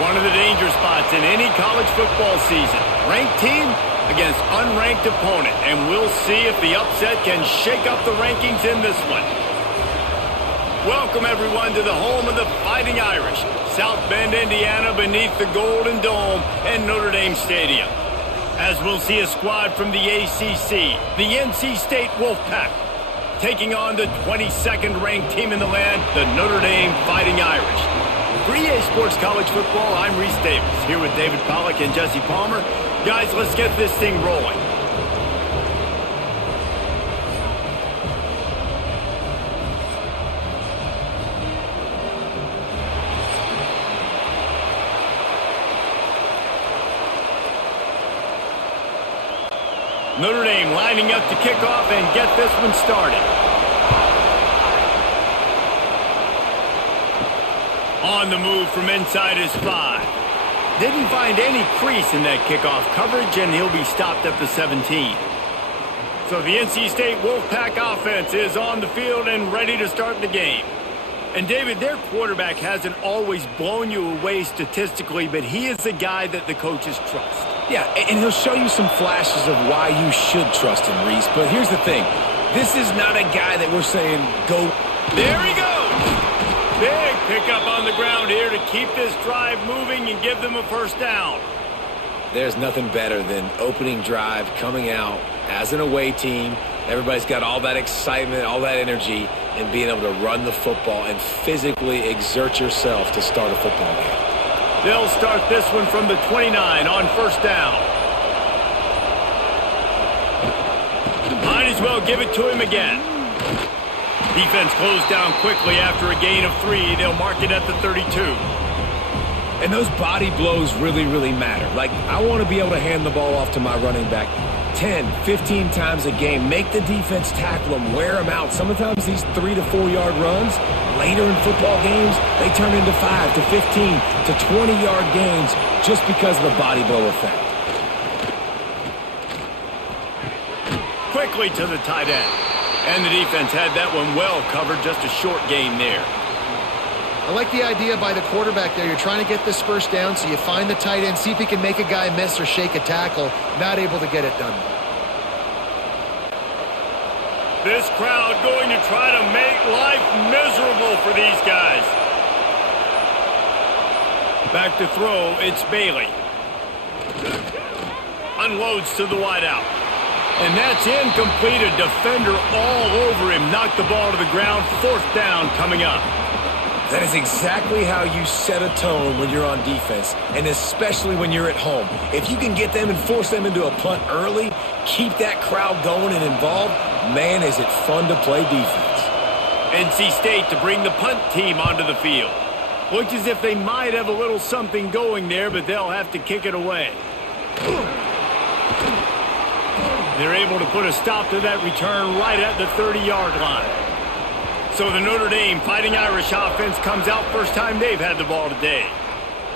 One of the danger spots in any college football season. Ranked team against unranked opponent. And we'll see if the upset can shake up the rankings in this one. Welcome, everyone, to the home of the Fighting Irish. South Bend, Indiana, beneath the Golden Dome and Notre Dame Stadium. As we'll see a squad from the ACC, the NC State Wolfpack, taking on the 22nd ranked team in the land, the Notre Dame Fighting Irish. For EA Sports College Football, I'm Reese Davis, here with David Pollack and Jesse Palmer. Guys, let's get this thing rolling. Notre Dame lining up to kick off and get this one started. On the move from inside his 5. Didn't find any crease in that kickoff coverage, and he'll be stopped at the 17. So the NC State Wolfpack offense is on the field and ready to start the game. And David, their quarterback hasn't always blown you away statistically, but he is the guy that the coaches trust. Yeah, and he'll show you some flashes of why you should trust him, Reese. But here's the thing. This is not a guy that we're saying, go. There he goes. Big pickup on the ground here to keep this drive moving and give them a first down. There's nothing better than opening drive, coming out as an away team. Everybody's got all that excitement, all that energy, and being able to run the football and physically exert yourself to start a football game. They'll start this one from the 29 on first down. Might as well give it to him again. Defense closed down quickly after a gain of 3. They'll mark it at the 32. And those body blows really, really matter. Like, I want to be able to hand the ball off to my running back 10, 15 times a game. Make the defense tackle them, wear them out. Sometimes these 3 to 4 yard runs, later in football games, they turn into 5 to 15 to 20 yard gains just because of the body blow effect. Quickly to the tight end. And the defense had that one well covered, just a short gain there. I like the idea by the quarterback there. You're trying to get this first down, so you find the tight end, see if he can make a guy miss or shake a tackle. Not able to get it done. This crowd going to try to make life miserable for these guys. Back to throw, it's Bailey. Unloads to the wideout. And that's incomplete. A defender all over him. Knocked the ball to the ground. Fourth down coming up. That is exactly how you set a tone when you're on defense, and especially when you're at home. If you can get them and force them into a punt early, keep that crowd going and involved, man, is it fun to play defense. NC State to bring the punt team onto the field. Looks as if they might have a little something going there, but they'll have to kick it away. They're able to put a stop to that return right at the 30-yard line. So the Notre Dame Fighting Irish offense comes out first time they've had the ball today.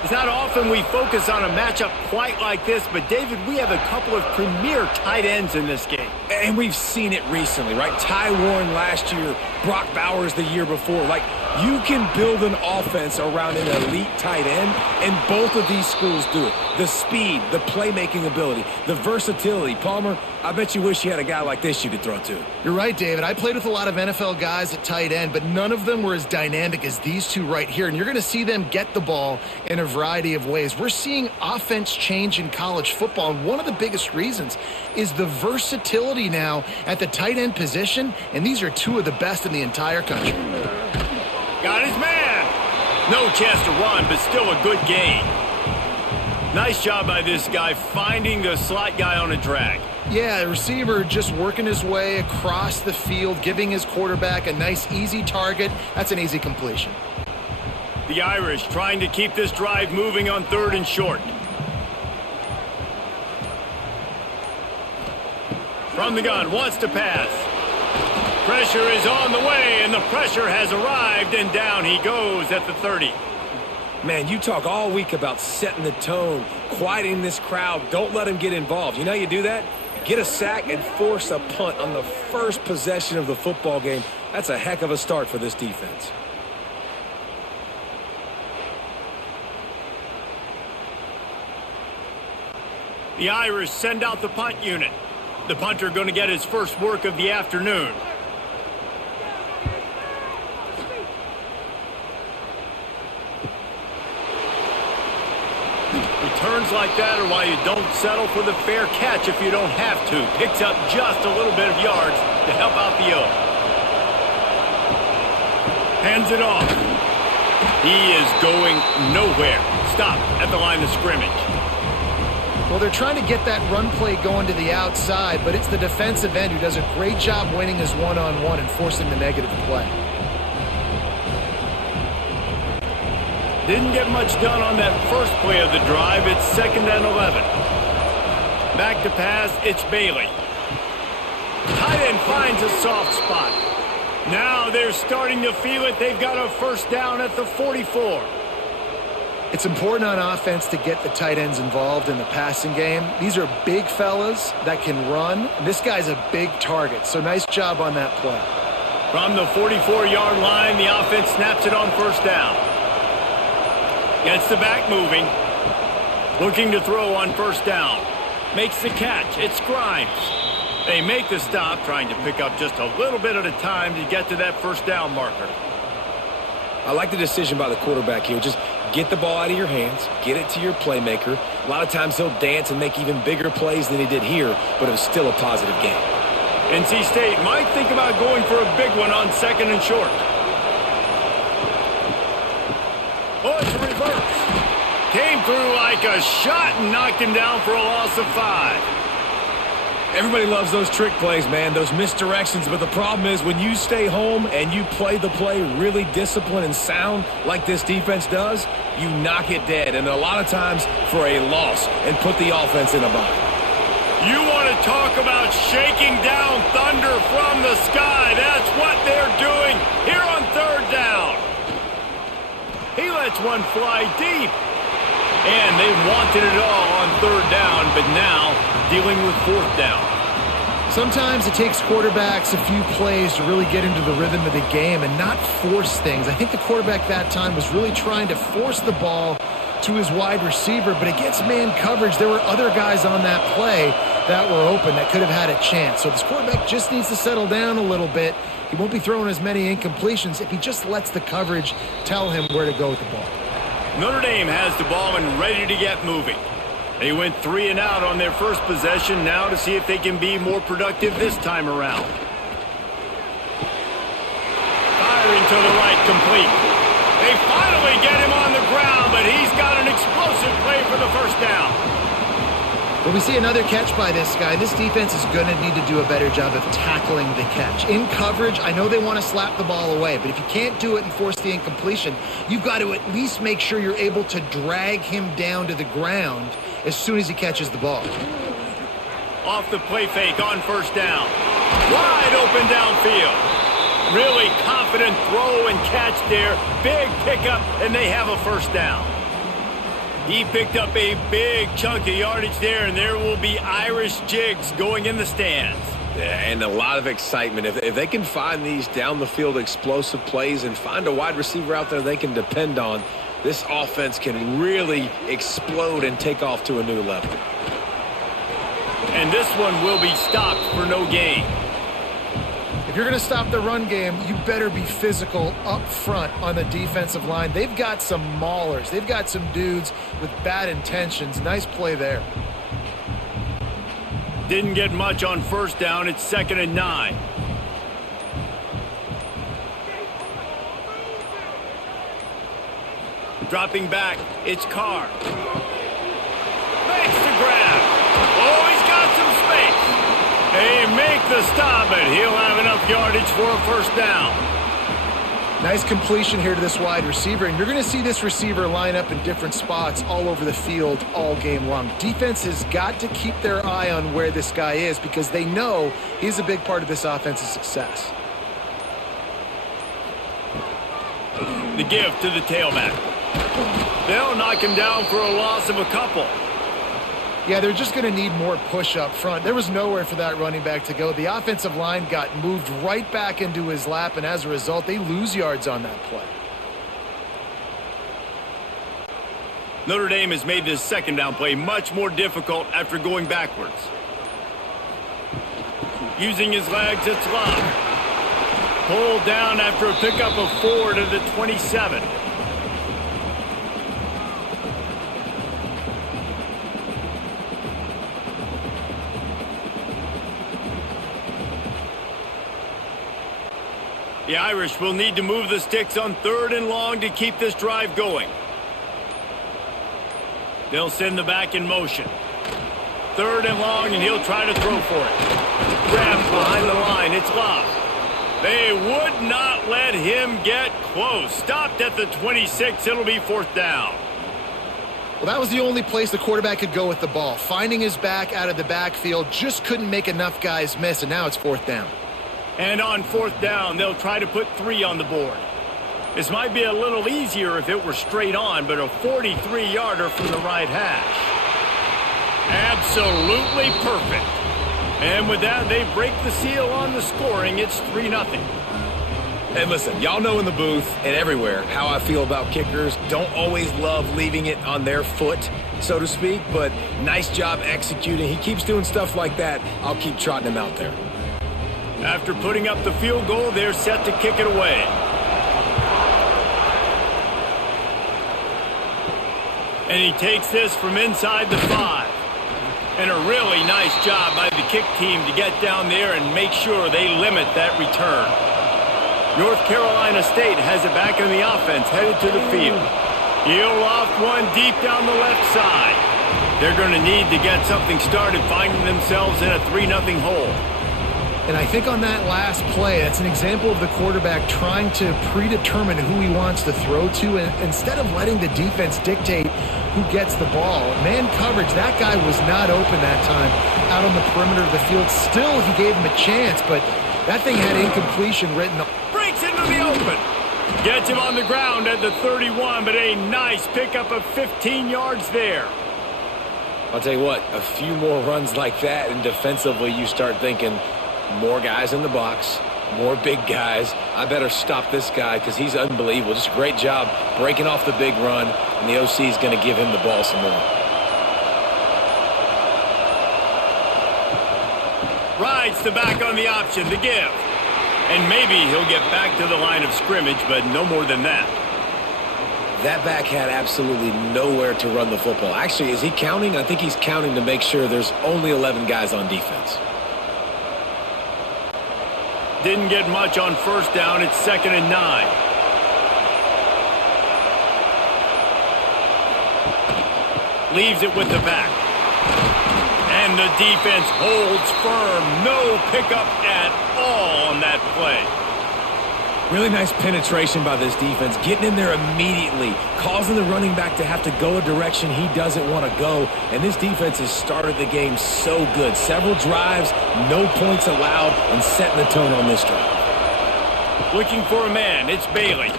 It's not often we focus on a matchup quite like this, but David, we have a couple of premier tight ends in this game. And we've seen it recently, right? Ty Warren last year, Brock Bowers the year before. Like, you can build an offense around an elite tight end, and both of these schools do it. The speed, the playmaking ability, the versatility. Palmer, I bet you wish you had a guy like this you could throw to. You're right, David. I played with a lot of NFL guys at tight end, but none of them were as dynamic as these two right here. And you're going to see them get the ball in a variety of ways. We're seeing offense change in college football, and one of the biggest reasons is the versatility now at the tight end position, and these are two of the best in the entire country. Got his man. No chance to run, but still a good gain. Nice job by this guy finding the slot guy on a drag. Yeah, the receiver just working his way across the field, giving his quarterback a nice, easy target. That's an easy completion. The Irish trying to keep this drive moving on 3rd and short. From the gun, wants to pass. Pressure is on the way, and the pressure has arrived, and down he goes at the 30. Man, you talk all week about setting the tone, quieting this crowd. Don't let them get involved. You know how you do that? Get a sack and force a punt on the first possession of the football game. That's a heck of a start for this defense. The Irish send out the punt unit. The punter going to get his first work of the afternoon. Returns like that are why you don't settle for the fair catch if you don't have to. Picks up just a little bit of yards to help out the O. Hands it off. He is going nowhere. Stop at the line of scrimmage. Well, they're trying to get that run play going to the outside, but it's the defensive end who does a great job winning his one-on-one and forcing the negative play. Didn't get much done on that first play of the drive. It's 2nd and 11. Back to pass, it's Bailey. Tight end finds a soft spot. Now they're starting to feel it. They've got a first down at the 44. It's important on offense to get the tight ends involved in the passing game. These are big fellas that can run. This guy's a big target, so nice job on that play. From the 44-yard line, the offense snaps it on first down. Gets the back moving. Looking to throw on first down. Makes the catch. It's Grimes. They make the stop, trying to pick up just a little bit at a time to get to that first down marker. I like the decision by the quarterback here. Just get the ball out of your hands, get it to your playmaker. A lot of times he'll dance and make even bigger plays than he did here, but it was still a positive game. NC State might think about going for a big one on 2nd and short. Oh, it's a reverse. Came through like a shot and knocked him down for a loss of 5. Everybody loves those trick plays, man, those misdirections, but the problem is when you stay home and you play the play really disciplined and sound like this defense does, you knock it dead, and a lot of times for a loss, and put the offense in a bind. You want to talk about shaking down thunder from the sky. That's what they're doing here on 3rd down. He lets one fly deep. And they wanted it all on 3rd down, but now dealing with 4th down. Sometimes it takes quarterbacks a few plays to really get into the rhythm of the game and not force things. I think the quarterback that time was really trying to force the ball to his wide receiver, but against man coverage, there were other guys on that play that were open that could have had a chance. So this quarterback just needs to settle down a little bit. He won't be throwing as many incompletions if he just lets the coverage tell him where to go with the ball. Notre Dame has the ball and ready to get moving. They went 3 and out on their first possession, now to see if they can be more productive this time around. Firing to the right, complete. They finally get him on the ground, but he's got an explosive play for the first down. Well, we see another catch by this guy. This defense is going to need to do a better job of tackling the catch. In coverage, I know they want to slap the ball away, but if you can't do it and force the incompletion, you've got to at least make sure you're able to drag him down to the ground as soon as he catches the ball. Off the play fake on first down. Wide open downfield. Really confident throw and catch there. Big pickup, and they have a first down. He picked up a big chunk of yardage there, and there will be Irish jigs going in the stands. Yeah, and a lot of excitement. If they can find these down-the-field explosive plays and find a wide receiver out there they can depend on, this offense can really explode and take off to a new level. And this one will be stopped for no gain. If you're going to stop the run game, you better be physical up front on the defensive line. They've got some maulers. They've got some dudes with bad intentions. Nice play there. Didn't get much on first down. It's 2nd and 9. Dropping back, it's Carr. Makes the grab. Oh, he's got some space. They make the stop, but he'll have enough yardage for a first down. Nice completion here to this wide receiver, and you're going to see this receiver line up in different spots all over the field all game long. Defense has got to keep their eye on where this guy is because they know he's a big part of this offense's success. The give to the tailback. They'll knock him down for a loss of a couple. Yeah, they're just going to need more push up front. There was nowhere for that running back to go. The offensive line got moved right back into his lap, and as a result, they lose yards on that play. Notre Dame has made this second down play much more difficult after going backwards. Using his legs, it's Love. Pulled down after a pickup of 4 to the 27. The Irish will need to move the sticks on 3rd and long to keep this drive going. They'll send the back in motion. 3rd and long, and he'll try to throw for it. Grabbed behind the line. It's Love. They would not let him get close. Stopped at the 26. It'll be 4th down. Well, that was the only place the quarterback could go with the ball. Finding his back out of the backfield, just couldn't make enough guys miss, and now it's 4th down. And on 4th down, they'll try to put 3 on the board. This might be a little easier if it were straight on, but a 43-yarder from the right hash. Absolutely perfect. And with that, they break the seal on the scoring. It's 3-0. And listen, y'all know in the booth and everywhere how I feel about kickers. Don't always love leaving it on their foot, so to speak, but nice job executing. He keeps doing stuff like that. I'll keep trotting him out there. After putting up the field goal, they're set to kick it away. And he takes this from inside the 5. And a really nice job by the kick team to get down there and make sure they limit that return. North Carolina State has it back in the offense, headed to the field. He'll loft one deep down the left side. They're going to need to get something started, finding themselves in a 3-0 hole. And I think on that last play, that's an example of the quarterback trying to predetermine who he wants to throw to, and instead of letting the defense dictate who gets the ball. Man coverage, that guy was not open that time out on the perimeter of the field. Still, he gave him a chance, but that thing had incompletion written on. Breaks into the open. Gets him on the ground at the 31, but a nice pickup of 15 yards there. I'll tell you what, a few more runs like that, and defensively you start thinking, more guys in the box, more big guys. I better stop this guy because he's unbelievable. Just a great job breaking off the big run, and the OC is going to give him the ball some more. Rides the back on the option, the give. And maybe he'll get back to the line of scrimmage, but no more than that. That back had absolutely nowhere to run the football. Actually, is he counting? I think he's counting to make sure there's only 11 guys on defense. Didn't get much on 1st down. It's 2nd and 9. Leaves it with the back. And the defense holds firm. No pickup at all on that play. Really nice penetration by this defense, getting in there immediately, causing the running back to have to go a direction he doesn't want to go. And this defense has started the game so good. Several drives, no points allowed, and setting the tone on this drive. Looking for a man, it's Bailey.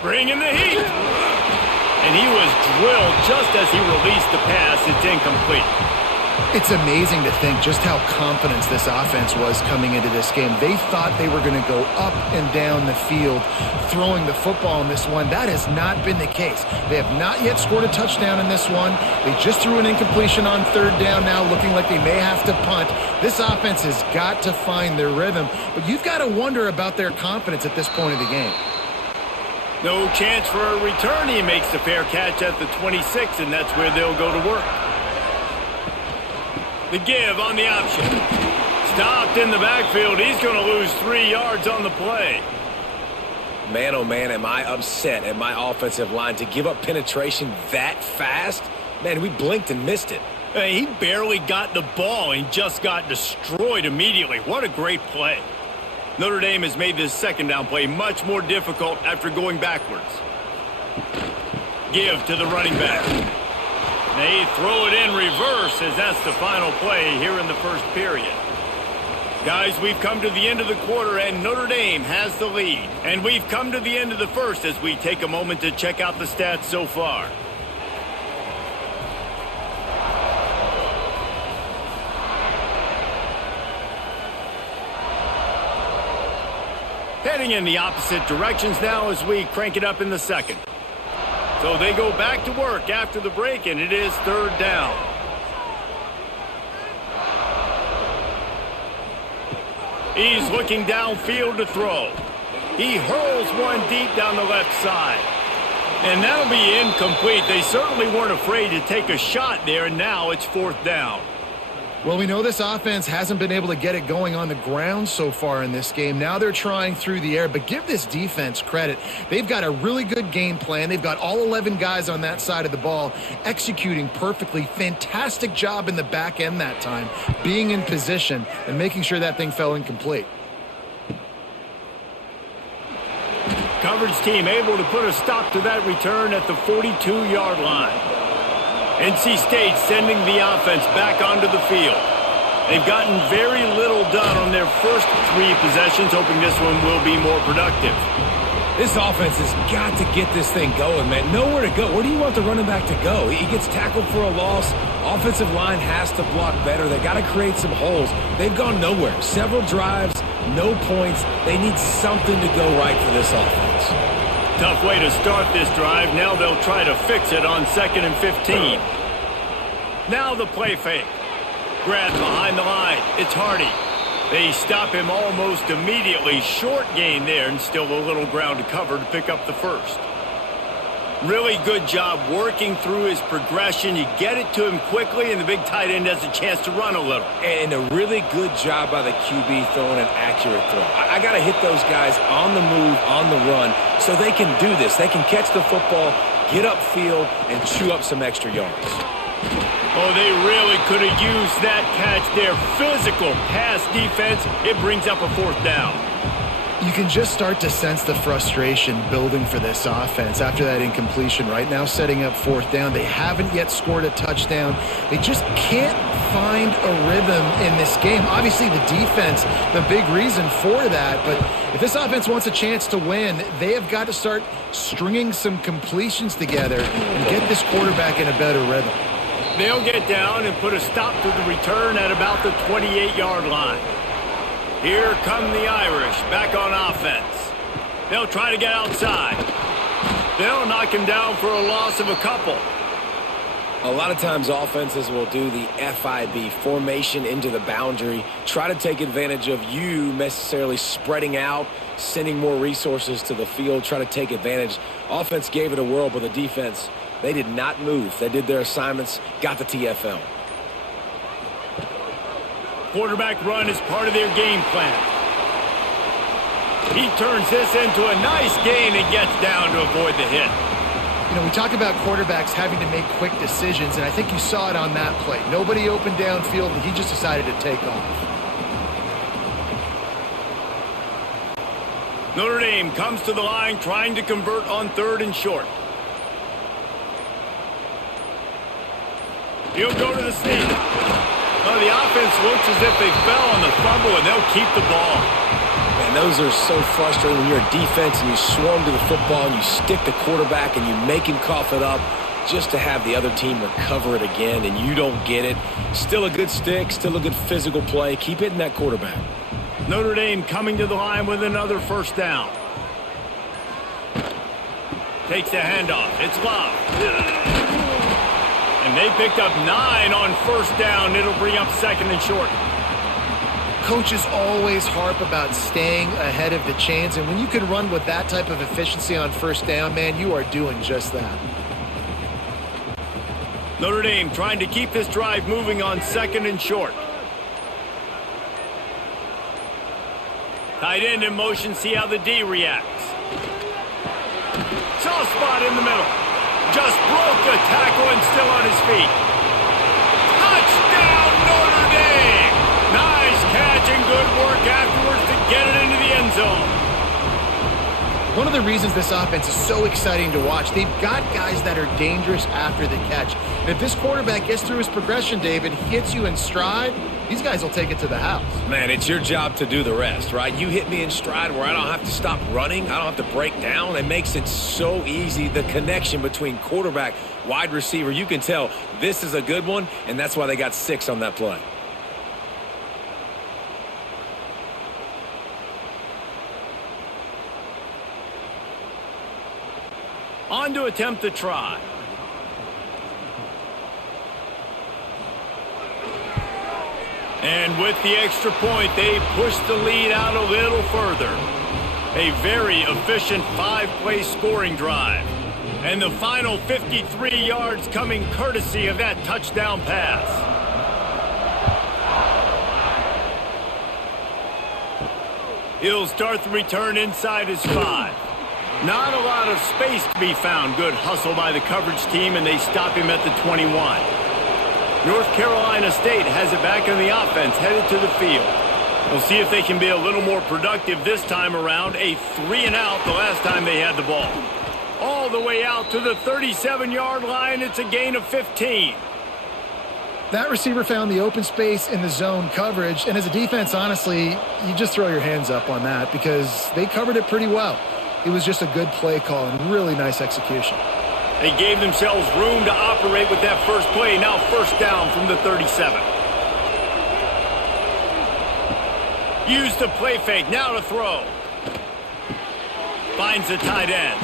Bringing the heat. And he was drilled just as he released the pass. It's incomplete. It's amazing to think just how confident this offense was coming into this game. They thought they were going to go up and down the field throwing the football in this one. That has not been the case. They have not yet scored a touchdown in this one. They just threw an incompletion on 3rd down now, looking like they may have to punt. This offense has got to find their rhythm, but you've got to wonder about their confidence at this point of the game. No chance for a return. He makes the fair catch at the 26, and that's where they'll go to work. The give on the option. Stopped in the backfield. He's going to lose 3 yards on the play. Man, oh man, am I upset at my offensive line to give up penetration that fast? Man, we blinked and missed it. He barely got the ball and just got destroyed immediately. What a great play. Notre Dame has made this 2nd down play much more difficult after going backwards. Give to the running back. They throw it in reverse as that's the final play here in the 1st period. Guys, we've come to the end of the quarter and Notre Dame has the lead. And we've come to the end of the 1st as we take a moment to check out the stats so far. Heading in the opposite directions now as we crank it up in the 2nd. So they go back to work after the break, and it is third down. He's looking downfield to throw. He hurls one deep down the left side. And that'll be incomplete. They certainly weren't afraid to take a shot there, and now it's fourth down. Well, we know this offense hasn't been able to get it going on the ground so far in this game. Now they're trying through the air, but give this defense credit. They've got a really good game plan. They've got all 11 guys on that side of the ball executing perfectly. Fantastic job in the back end that time, being in position and making sure that thing fell incomplete. Coverage team able to put a stop to that return at the 42-yard line. NC State sending the offense back onto the field. They've gotten very little done on their first three possessions, hoping this one will be more productive. This offense has got to get this thing going, man. Nowhere to go. Where do you want the running back to go? He gets tackled for a loss. Offensive line has to block better. They got to create some holes. They've gone nowhere. Several drives, no points. They need something to go right for this offense. Tough way to start this drive. Now they'll try to fix it on 2nd and 15. Now the play fake. Grab behind the line. It's Hardy. They stop him almost immediately. Short gain there, and still a little ground to cover to pick up the first. Really good job working through his progression. You get it to him quickly, and the big tight end has a chance to run a little. And a really good job by the QB throwing an accurate throw. I got to hit those guys on the move, on the run, so they can do this. They can catch the football, get upfield, and chew up some extra yards. Oh, they really could have used that catch there. Physical pass defense. It brings up a fourth down. You can just start to sense the frustration building for this offense after that incompletion. Right now, setting up fourth down. They haven't yet scored a touchdown. They just can't find a rhythm in this game. Obviously, the defense, the big reason for that. But if this offense wants a chance to win, they have got to start stringing some completions together and get this quarterback in a better rhythm. They'll get down and put a stop to the return at about the 28-yard line. Here come the Irish back on offense. They'll try to get outside. They'll knock him down for a loss of a couple. A lot of times offenses will do the FIB, formation into the boundary, try to take advantage of you necessarily spreading out, sending more resources to the field, try to take advantage. Offense gave it a whirl, but the defense, they did not move. They did their assignments, got the TFL. Quarterback run is part of their game plan. He turns this into a nice gain and gets down to avoid the hit. You know, we talk about quarterbacks having to make quick decisions, and I think you saw it on that play. Nobody opened downfield, and he just decided to take off. Notre Dame comes to the line trying to convert on 3rd and short. He'll go to the sneak. Well, the offense looks as if they fell on the fumble, and they'll keep the ball. And those are so frustrating when you're a defense and you swarm to the football and you stick the quarterback and you make him cough it up just to have the other team recover it again and you don't get it. Still a good stick, still a good physical play. Keep hitting that quarterback. Notre Dame coming to the line with another first down. Takes the handoff. It's Love. And they picked up 9 on first down. It'll bring up 2nd and short. Coaches always harp about staying ahead of the chains, and when you can run with that type of efficiency on first down, man, you are doing just that. Notre Dame trying to keep this drive moving on 2nd and short. Tight end in motion, see how the D reacts. Soft spot in the middle. Just broke the tackle and still on his feet. Touchdown, Notre Dame! Nice catch and good work afterwards to get it into the end zone. One of the reasons this offense is so exciting to watch, they've got guys that are dangerous after the catch. And if this quarterback gets through his progression, David, hits you in stride, these guys will take it to the house. Man, it's your job to do the rest, right? You hit me in stride where I don't have to stop running. I don't have to break down. It makes it so easy. The connection between quarterback, wide receiver, you can tell this is a good one, and that's why they got 6 on that play. On to attempt the try. And with the extra point, they push the lead out a little further. A very efficient 5-play scoring drive. And the final 53 yards coming courtesy of that touchdown pass. He'll start the return inside his 5. Not a lot of space to be found. Good hustle by the coverage team, and they stop him at the 21. North Carolina State has it back on the offense, headed to the field. We'll see if they can be a little more productive this time around. A 3-and-out the last time they had the ball. All the way out to the 37-yard line. It's a gain of 15. That receiver found the open space in the zone coverage, and as a defense, honestly, you just throw your hands up on that because they covered it pretty well. It was just a good play call and really nice execution. They gave themselves room to operate with that first play. Now first down from the 37. Use the play fake. Now to throw. Finds the tight end.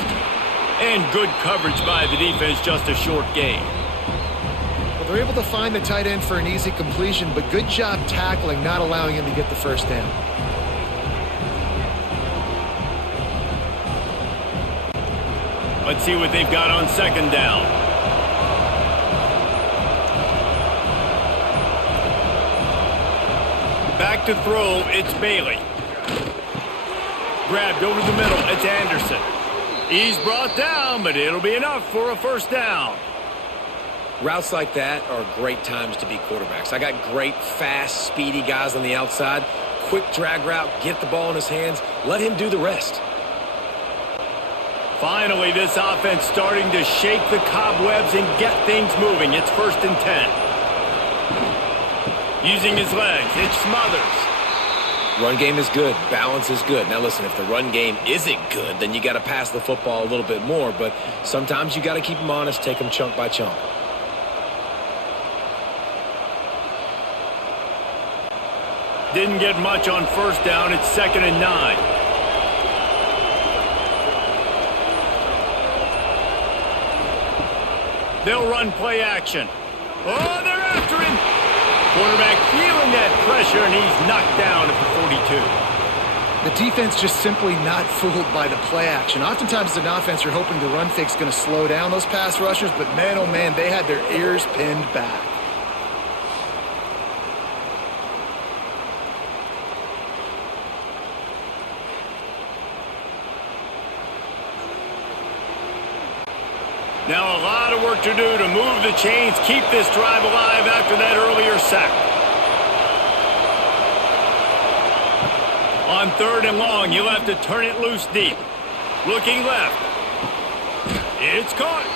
And good coverage by the defense, just a short gain. Well, they're able to find the tight end for an easy completion, but good job tackling, not allowing him to get the first down. Let's see what they've got on second down. Back to throw, it's Bailey. Grabbed over the middle, it's Anderson. He's brought down, but it'll be enough for a first down. Routes like that are great times to be quarterbacks. I got great, fast, speedy guys on the outside. Quick drag route, get the ball in his hands, let him do the rest. Finally, this offense starting to shake the cobwebs and get things moving. It's 1st and 10. Using his legs, it's Smothers. Run game is good. Balance is good. Now, listen, if the run game isn't good, then you got to pass the football a little bit more. But sometimes you got to keep them honest, take them chunk by chunk. Didn't get much on first down. It's 2nd and 9. They'll run play action. Oh, they're after him. Quarterback feeling that pressure, and he's knocked down at the 42. The defense just simply not fooled by the play action. Oftentimes as an offense, you're hoping the run fake's going to slow down those pass rushers, but man, oh man, they had their ears pinned back. Now a lot of work to do to move the chains, keep this drive alive after that earlier sack. On 3rd and long, you'll have to turn it loose deep. Looking left. It's caught.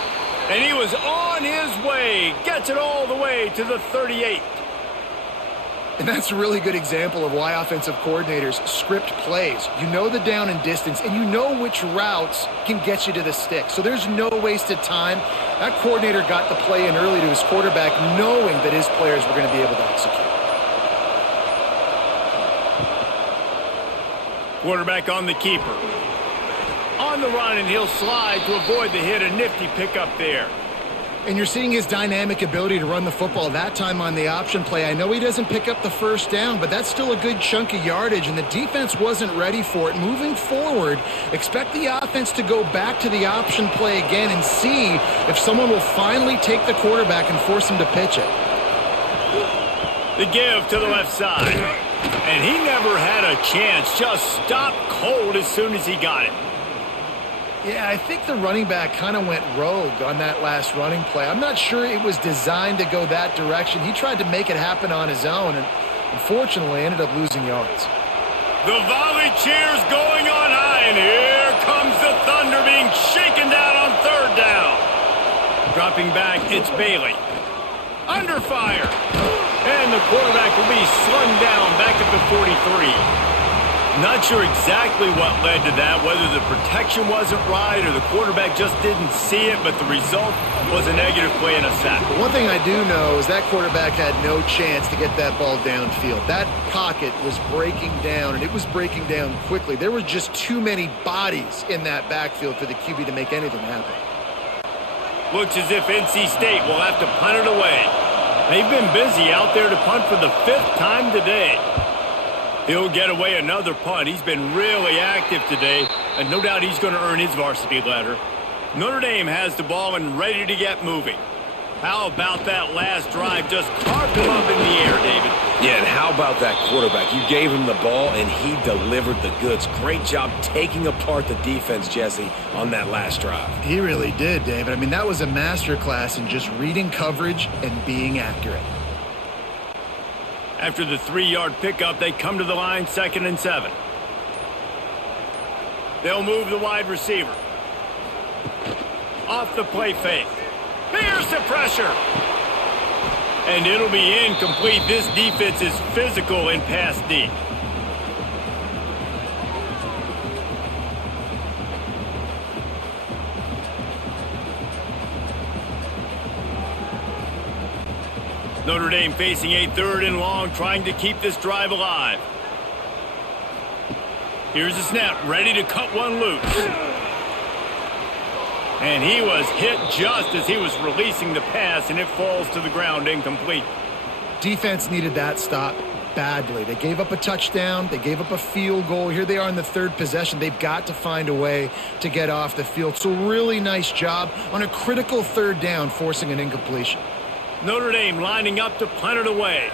And he was on his way. Gets it all the way to the 38. And that's a really good example of why offensive coordinators script plays. You know the down and distance, and you know which routes can get you to the stick. So there's no wasted time. That coordinator got the play in early to his quarterback, knowing that his players were going to be able to execute. Quarterback on the keeper. On the run, and he'll slide to avoid the hit. A nifty pickup there. And you're seeing his dynamic ability to run the football, that time on the option play. I know he doesn't pick up the first down, but that's still a good chunk of yardage, and the defense wasn't ready for it. Moving forward, expect the offense to go back to the option play again and see if someone will finally take the quarterback and force him to pitch it. The give to the left side. And he never had a chance. Just stopped cold as soon as he got it. Yeah, I think the running back kind of went rogue on that last running play. I'm not sure it was designed to go that direction. He tried to make it happen on his own and unfortunately ended up losing yards. The volley cheers going on high, and here comes the thunder being shaken down on 3rd down. Dropping back, it's Bailey. Under fire. And the quarterback will be slung down back at the 43. Not sure exactly what led to that, whether the protection wasn't right or the quarterback just didn't see it, but the result was a negative play and a sack. But one thing I do know is that quarterback had no chance to get that ball downfield. That pocket was breaking down, and it was breaking down quickly. There were just too many bodies in that backfield for the QB to make anything happen. Looks as if NC State will have to punt it away. They've been busy out there to punt for the 5th time today. He'll get away another punt. He's been really active today, and no doubt he's going to earn his varsity letter. Notre Dame has the ball and ready to get moving. How about that last drive? Just carved him up in the air, David. Yeah, and how about that quarterback? You gave him the ball, and he delivered the goods. Great job taking apart the defense, Jesse, on that last drive. He really did, David. I mean, that was a masterclass in just reading coverage and being accurate. After the 3-yard pickup, they come to the line, 2nd and 7. They'll move the wide receiver. Off the play fake. Here's the pressure. And it'll be incomplete. This defense is physical in pass deep. Notre Dame facing a 3rd and long, trying to keep this drive alive. Here's the snap, ready to cut one loose. And he was hit just as he was releasing the pass, and it falls to the ground incomplete. Defense needed that stop badly. They gave up a touchdown. They gave up a field goal. Here they are in the 3rd possession. They've got to find a way to get off the field. So really nice job on a critical 3rd down, forcing an incompletion. Notre Dame lining up to punt it away.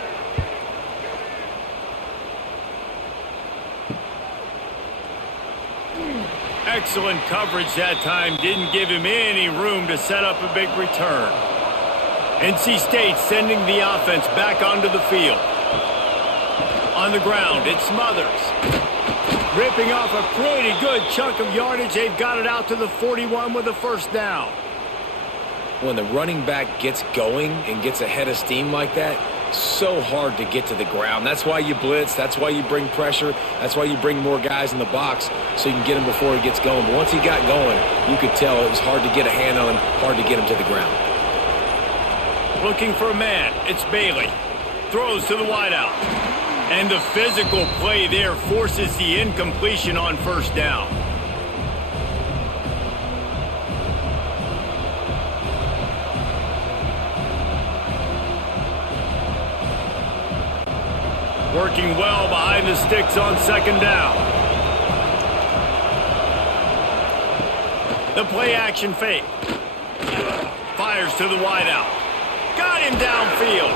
Excellent coverage that time. Didn't give him any room to set up a big return. NC State sending the offense back onto the field. On the ground, it's Smothers. Ripping off a pretty good chunk of yardage. They've got it out to the 41 with a 1st down. When the running back gets going and gets ahead of steam like that, so hard to get to the ground. That's why you blitz. That's why you bring pressure. That's why you bring more guys in the box so you can get him before he gets going. But once he got going, you could tell it was hard to get a hand on him, hard to get him to the ground. Looking for a man. It's Bailey. Throws to the wideout. And the physical play there forces the incompletion on 1st down. Working well behind the sticks on 2nd down. The play action fake. Fires to the wideout. Got him downfield.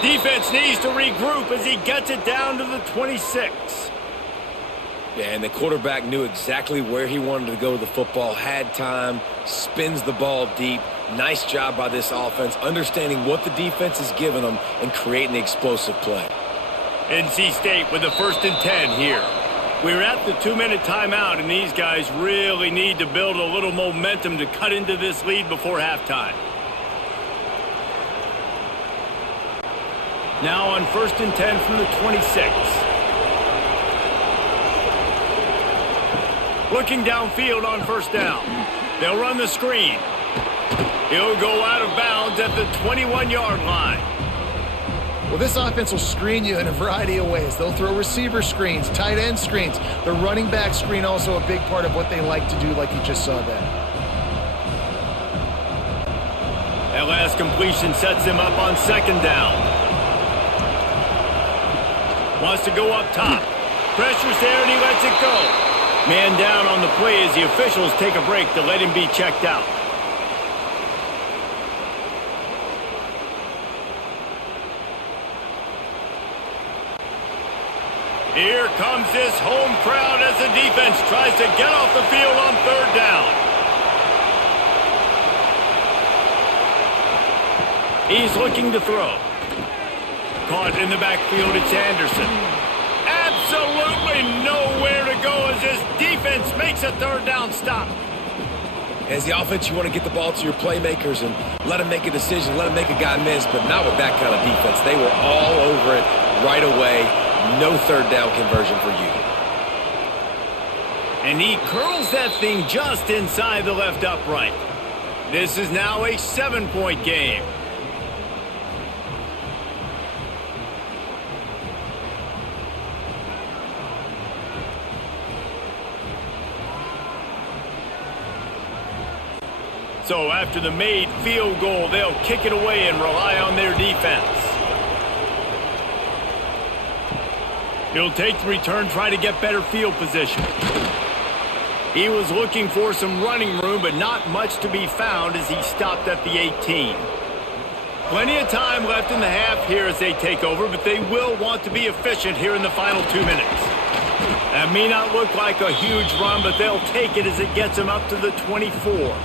Defense needs to regroup as he gets it down to the 26. Yeah, and the quarterback knew exactly where he wanted to go with the football, had time, spins the ball deep. Nice job by this offense, understanding what the defense is giving them and creating the explosive play. NC State with the 1st and 10 here. We're at the 2-minute timeout, and these guys really need to build a little momentum to cut into this lead before halftime. Now on 1st and 10 from the 26. Looking downfield on 1st down. They'll run the screen. He'll go out of bounds at the 21-yard line. Well, this offense will screen you in a variety of ways. They'll throw receiver screens, tight end screens. The running back screen also a big part of what they like to do, like you just saw there. That last completion sets him up on 2nd down. Wants to go up top. Pressure's there, and he lets it go. Man down on the play as the officials take a break to let him be checked out. Here comes this home crowd as the defense tries to get off the field on 3rd down. He's looking to throw. Caught in the backfield, it's Anderson. Absolutely nowhere to go as this defense makes a 3rd down stop. As the offense, you want to get the ball to your playmakers and let them make a decision, let them make a guy miss, but not with that kind of defense. They were all over it right away. No 3rd down conversion for you. And he curls that thing just inside the left upright. This is now a 7-point game. So after the made field goal, they'll kick it away and rely on their defense. He'll take the return, try to get better field position. He was looking for some running room, but not much to be found as he stopped at the 18. Plenty of time left in the half here as they take over, but they will want to be efficient here in the final 2 minutes. That may not look like a huge run, but they'll take it as it gets them up to the 24.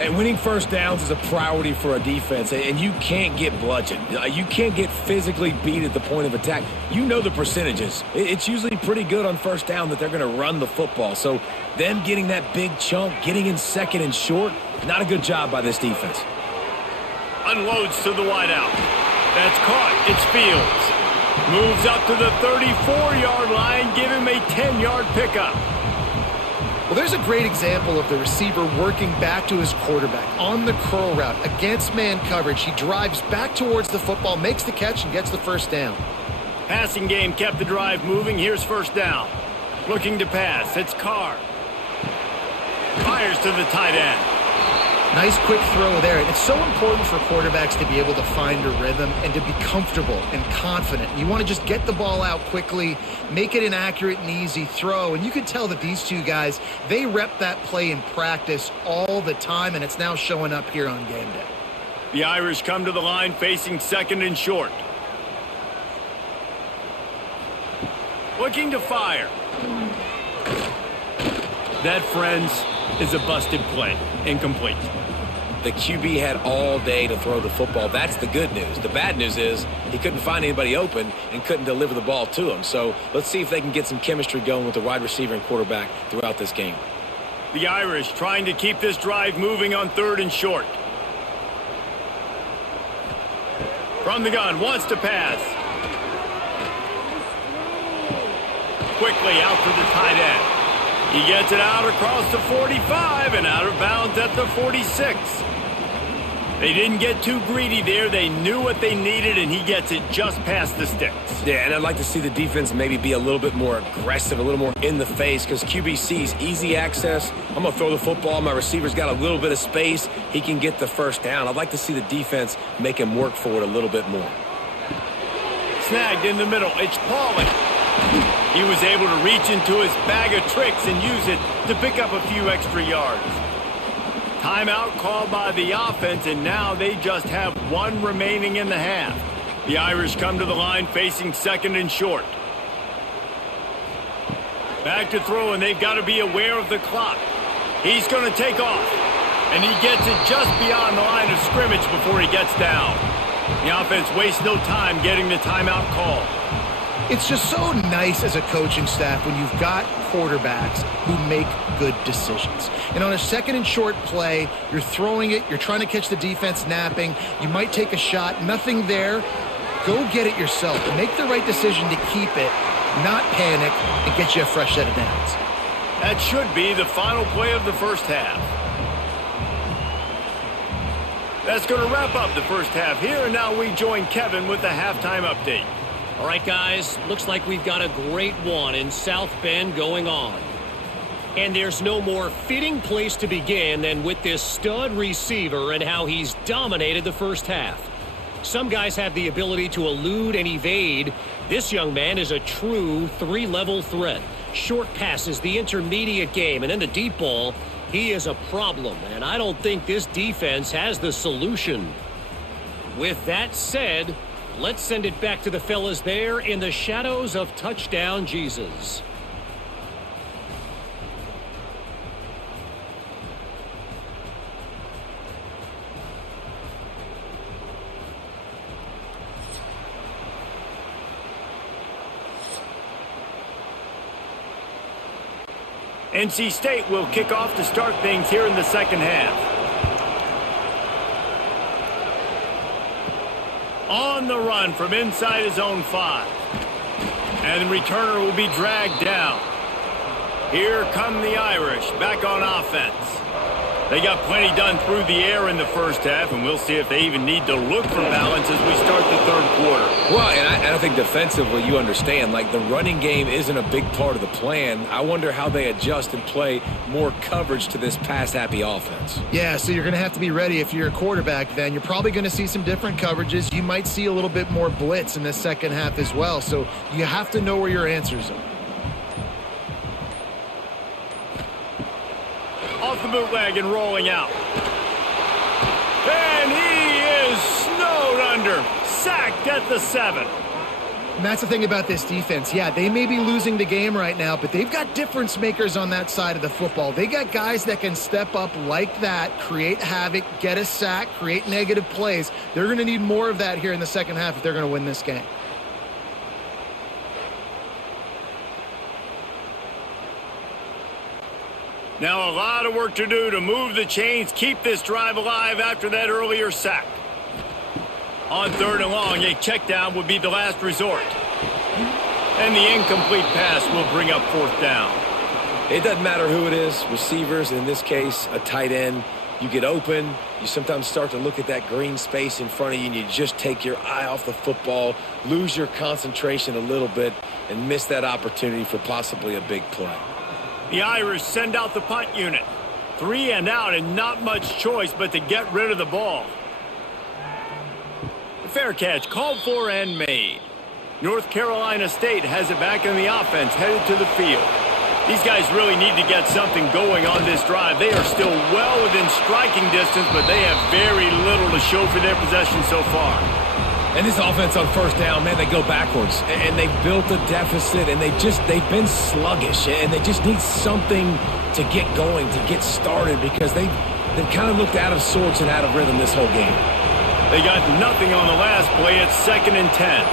And winning first downs is a priority for a defense, and you can't get bludgeoned. You can't get physically beat at the point of attack. You know the percentages. It's usually pretty good on first down that they're going to run the football. So them getting that big chunk, getting in second and short, not a good job by this defense. Unloads to the wideout. That's caught. It's Fields. Moves up to the 34-yard line. Give him a 10-yard pickup. Well, there's a great example of the receiver working back to his quarterback on the curl route against man coverage. He drives back towards the football, makes the catch, and gets the first down. Passing game kept the drive moving. Here's first down. Looking to pass. It's Carr. Fires to the tight end. Nice quick throw there. It's so important for quarterbacks to be able to find a rhythm and to be comfortable and confident. You want to just get the ball out quickly, make it an accurate and easy throw. And you can tell that these two guys, they rep that play in practice all the time, and it's now showing up here on game day. The Irish come to the line facing second and short. Looking to fire. That, friends, is a busted play. Incomplete. The QB had all day to throw the football. That's the good news. The bad news is he couldn't find anybody open and couldn't deliver the ball to him. So let's see if they can get some chemistry going with the wide receiver and quarterback throughout this game. The Irish trying to keep this drive moving on third and short. From the gun, wants to pass. Quickly out to the tight end. He gets it out across the 45 and out of bounds at the 46. They didn't get too greedy there. They knew what they needed, and he gets it just past the sticks. Yeah, and I'd like to see the defense maybe be a little bit more aggressive, a little more in the face, because QB sees easy access. I'm going to throw the football. My receiver's got a little bit of space. He can get the first down. I'd like to see the defense make him work for it a little bit more. Snagged in the middle. It's Pauling. He was able to reach into his bag of tricks and use it to pick up a few extra yards. Timeout called by the offense, and now they just have one remaining in the half. The Irish come to the line facing second and short. Back to throw, and they've got to be aware of the clock. He's going to take off, and he gets it just beyond the line of scrimmage before he gets down. The offense wastes no time getting the timeout called. It's just so nice as a coaching staff when you've got quarterbacks who make good decisions. And on a second and short play, you're throwing it, you're trying to catch the defense napping, you might take a shot, nothing there. Go get it yourself. Make the right decision to keep it, not panic, and get you a fresh set of downs. That should be the final play of the first half. That's going to wrap up the first half here, and now we join Kevin with the halftime update. All right, guys, looks like we've got a great one in South Bend going on. And there's no more fitting place to begin than with this stud receiver and how he's dominated the first half. Some guys have the ability to elude and evade. This young man is a true three-level threat. Short passes, the intermediate game, and then the deep ball. He is a problem, and I don't think this defense has the solution. With that said, let's send it back to the fellas there in the shadows of touchdown Jesus. NC State will kick off to start things here in the second half. On the run from inside his own 5. And the returner will be dragged down. Here come the Irish back on offense. They got plenty done through the air in the first half, and we'll see if they even need to look for balance as we start the third quarter. Well, and I think defensively, you understand, like the running game isn't a big part of the plan. I wonder how they adjust and play more coverage to this pass-happy offense. Yeah, so you're going to have to be ready if you're a quarterback then. You're probably going to see some different coverages. You might see a little bit more blitz in the second half as well, so you have to know where your answers are. Off the bootleg and rolling out. And he is snowed under. Sacked at the 7. And that's the thing about this defense. Yeah, they may be losing the game right now, but they've got difference makers on that side of the football. They got guys that can step up like that, create havoc, get a sack, create negative plays. They're going to need more of that here in the second half if they're going to win this game. Now a lot of work to do to move the chains, keep this drive alive after that earlier sack. On 3rd and long, a check down would be the last resort. And the incomplete pass will bring up 4th down. It doesn't matter who it is, receivers, in this case, a tight end. You get open, you sometimes start to look at that green space in front of you, and you just take your eye off the football, lose your concentration a little bit, and miss that opportunity for possibly a big play. The Irish send out the punt unit. 3 and out, and not much choice but to get rid of the ball. The fair catch called for and made. North Carolina State has it back in the offense, headed to the field. These guys really need to get something going on this drive. They are still well within striking distance, but they have very little to show for their possession so far. And this offense on 1st down, man, they go backwards. And they built a deficit, and they've been sluggish. And they just need something to get going, to get started, because they've kind of looked out of sorts and out of rhythm this whole game. They got nothing on the last play. It's 2nd and 10.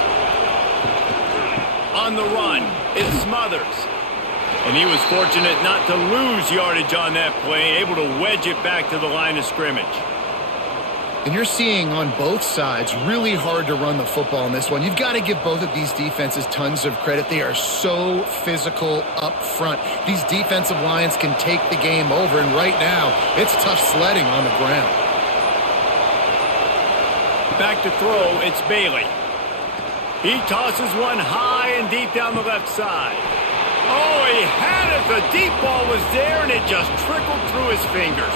On the run, it's Smothers. And he was fortunate not to lose yardage on that play, able to wedge it back to the line of scrimmage. And you're seeing on both sides really hard to run the football in this one. You've got to give both of these defenses tons of credit. They are so physical up front. These defensive lines can take the game over, and right now it's tough sledding on the ground. Back to throw, it's Bailey. He tosses one high and deep down the left side. Oh, he had it. The deep ball was there, and it just trickled through his fingers.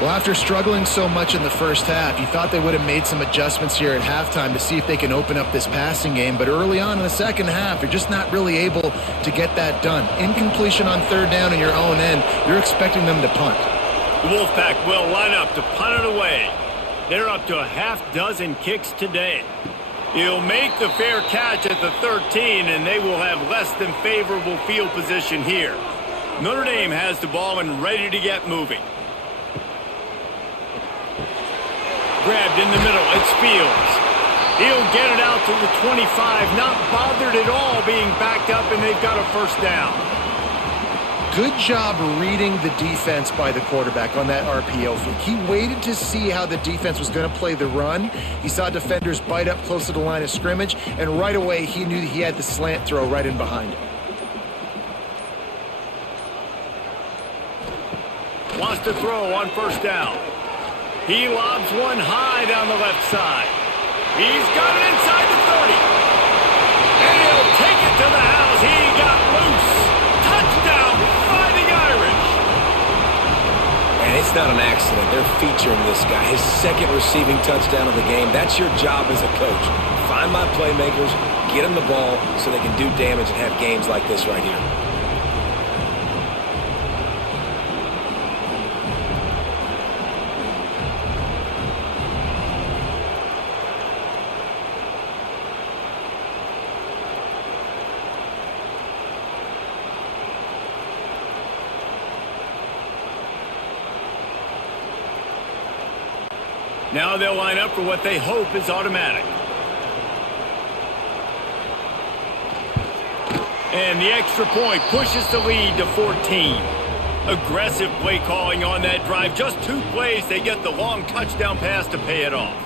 Well, after struggling so much in the first half, you thought they would have made some adjustments here at halftime to see if they can open up this passing game. But early on in the second half, you're just not really able to get that done. Incompletion on 3rd down in your own end, you're expecting them to punt. The Wolfpack will line up to punt it away. They're up to a half dozen kicks today. He'll make the fair catch at the 13, and they will have less than favorable field position here. Notre Dame has the ball and ready to get moving. Grabbed in the middle, it's Fields. He'll get it out to the 25, not bothered at all being backed up, and they've got a 1st down. Good job reading the defense by the quarterback on that RPO fake. He waited to see how the defense was going to play the run. He saw defenders bite up close to the line of scrimmage, and right away he knew that he had the slant throw right in behind him. Wants to throw on 1st down. He lobs one high down the left side. He's got it inside the 30. And he'll take it to the house. He got loose. Touchdown, Fighting Irish. And it's not an accident. They're featuring this guy. His 2nd receiving touchdown of the game. That's your job as a coach. Find my playmakers, get them the ball so they can do damage and have games like this right here. Now they'll line up for what they hope is automatic. And the extra point pushes the lead to 14. Aggressive play calling on that drive. Just 2 plays, they get the long touchdown pass to pay it off.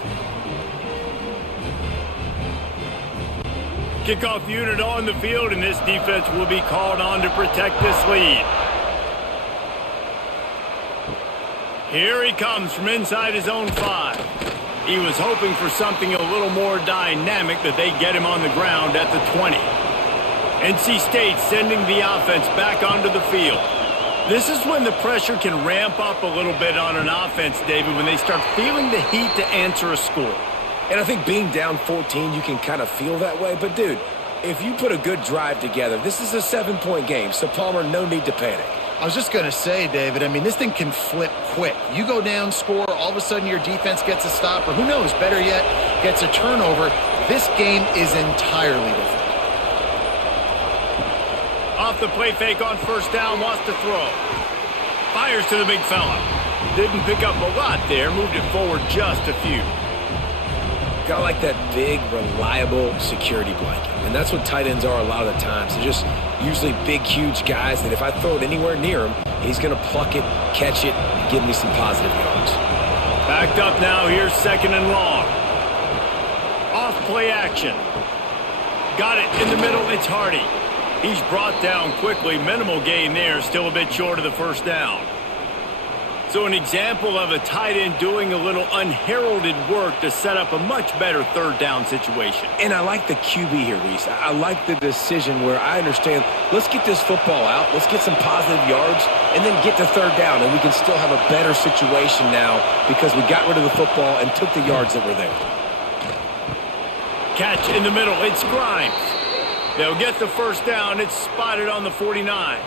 Kickoff unit on the field, and this defense will be called on to protect this lead. Here he comes from inside his own 5. He was hoping for something a little more dynamic, that they get him on the ground at the 20. NC State sending the offense back onto the field. This is when the pressure can ramp up a little bit on an offense, David, when they start feeling the heat to answer a score. And I think being down 14, you can kind of feel that way. But, dude, if you put a good drive together, this is a 7-point game. So, Palmer, no need to panic. I was just going to say, David, I mean, this thing can flip quick. You go down, score, all of a sudden your defense gets a stop, or who knows, better yet, gets a turnover. This game is entirely different. Off the play fake on first down, wants to throw. Fires to the big fella. Didn't pick up a lot there, moved it forward just a few. Got like that big, reliable security blanket. And that's what tight ends are a lot of the times. They're just usually big, huge guys that if I throw it anywhere near him, he's going to pluck it, catch it, and give me some positive yards. Backed up now, here's 2nd and long. Off play action. Got it in the middle, it's Hardy. He's brought down quickly. Minimal gain there, still a bit short of the first down. So an example of a tight end doing a little unheralded work to set up a much better 3rd down situation. And I like the QB here, Reese. I like the decision where I understand, let's get this football out, let's get some positive yards, and then get to 3rd down, and we can still have a better situation now because we got rid of the football and took the yards that were there. Catch in the middle, it's Grimes. They'll get the first down. It's spotted on the 49.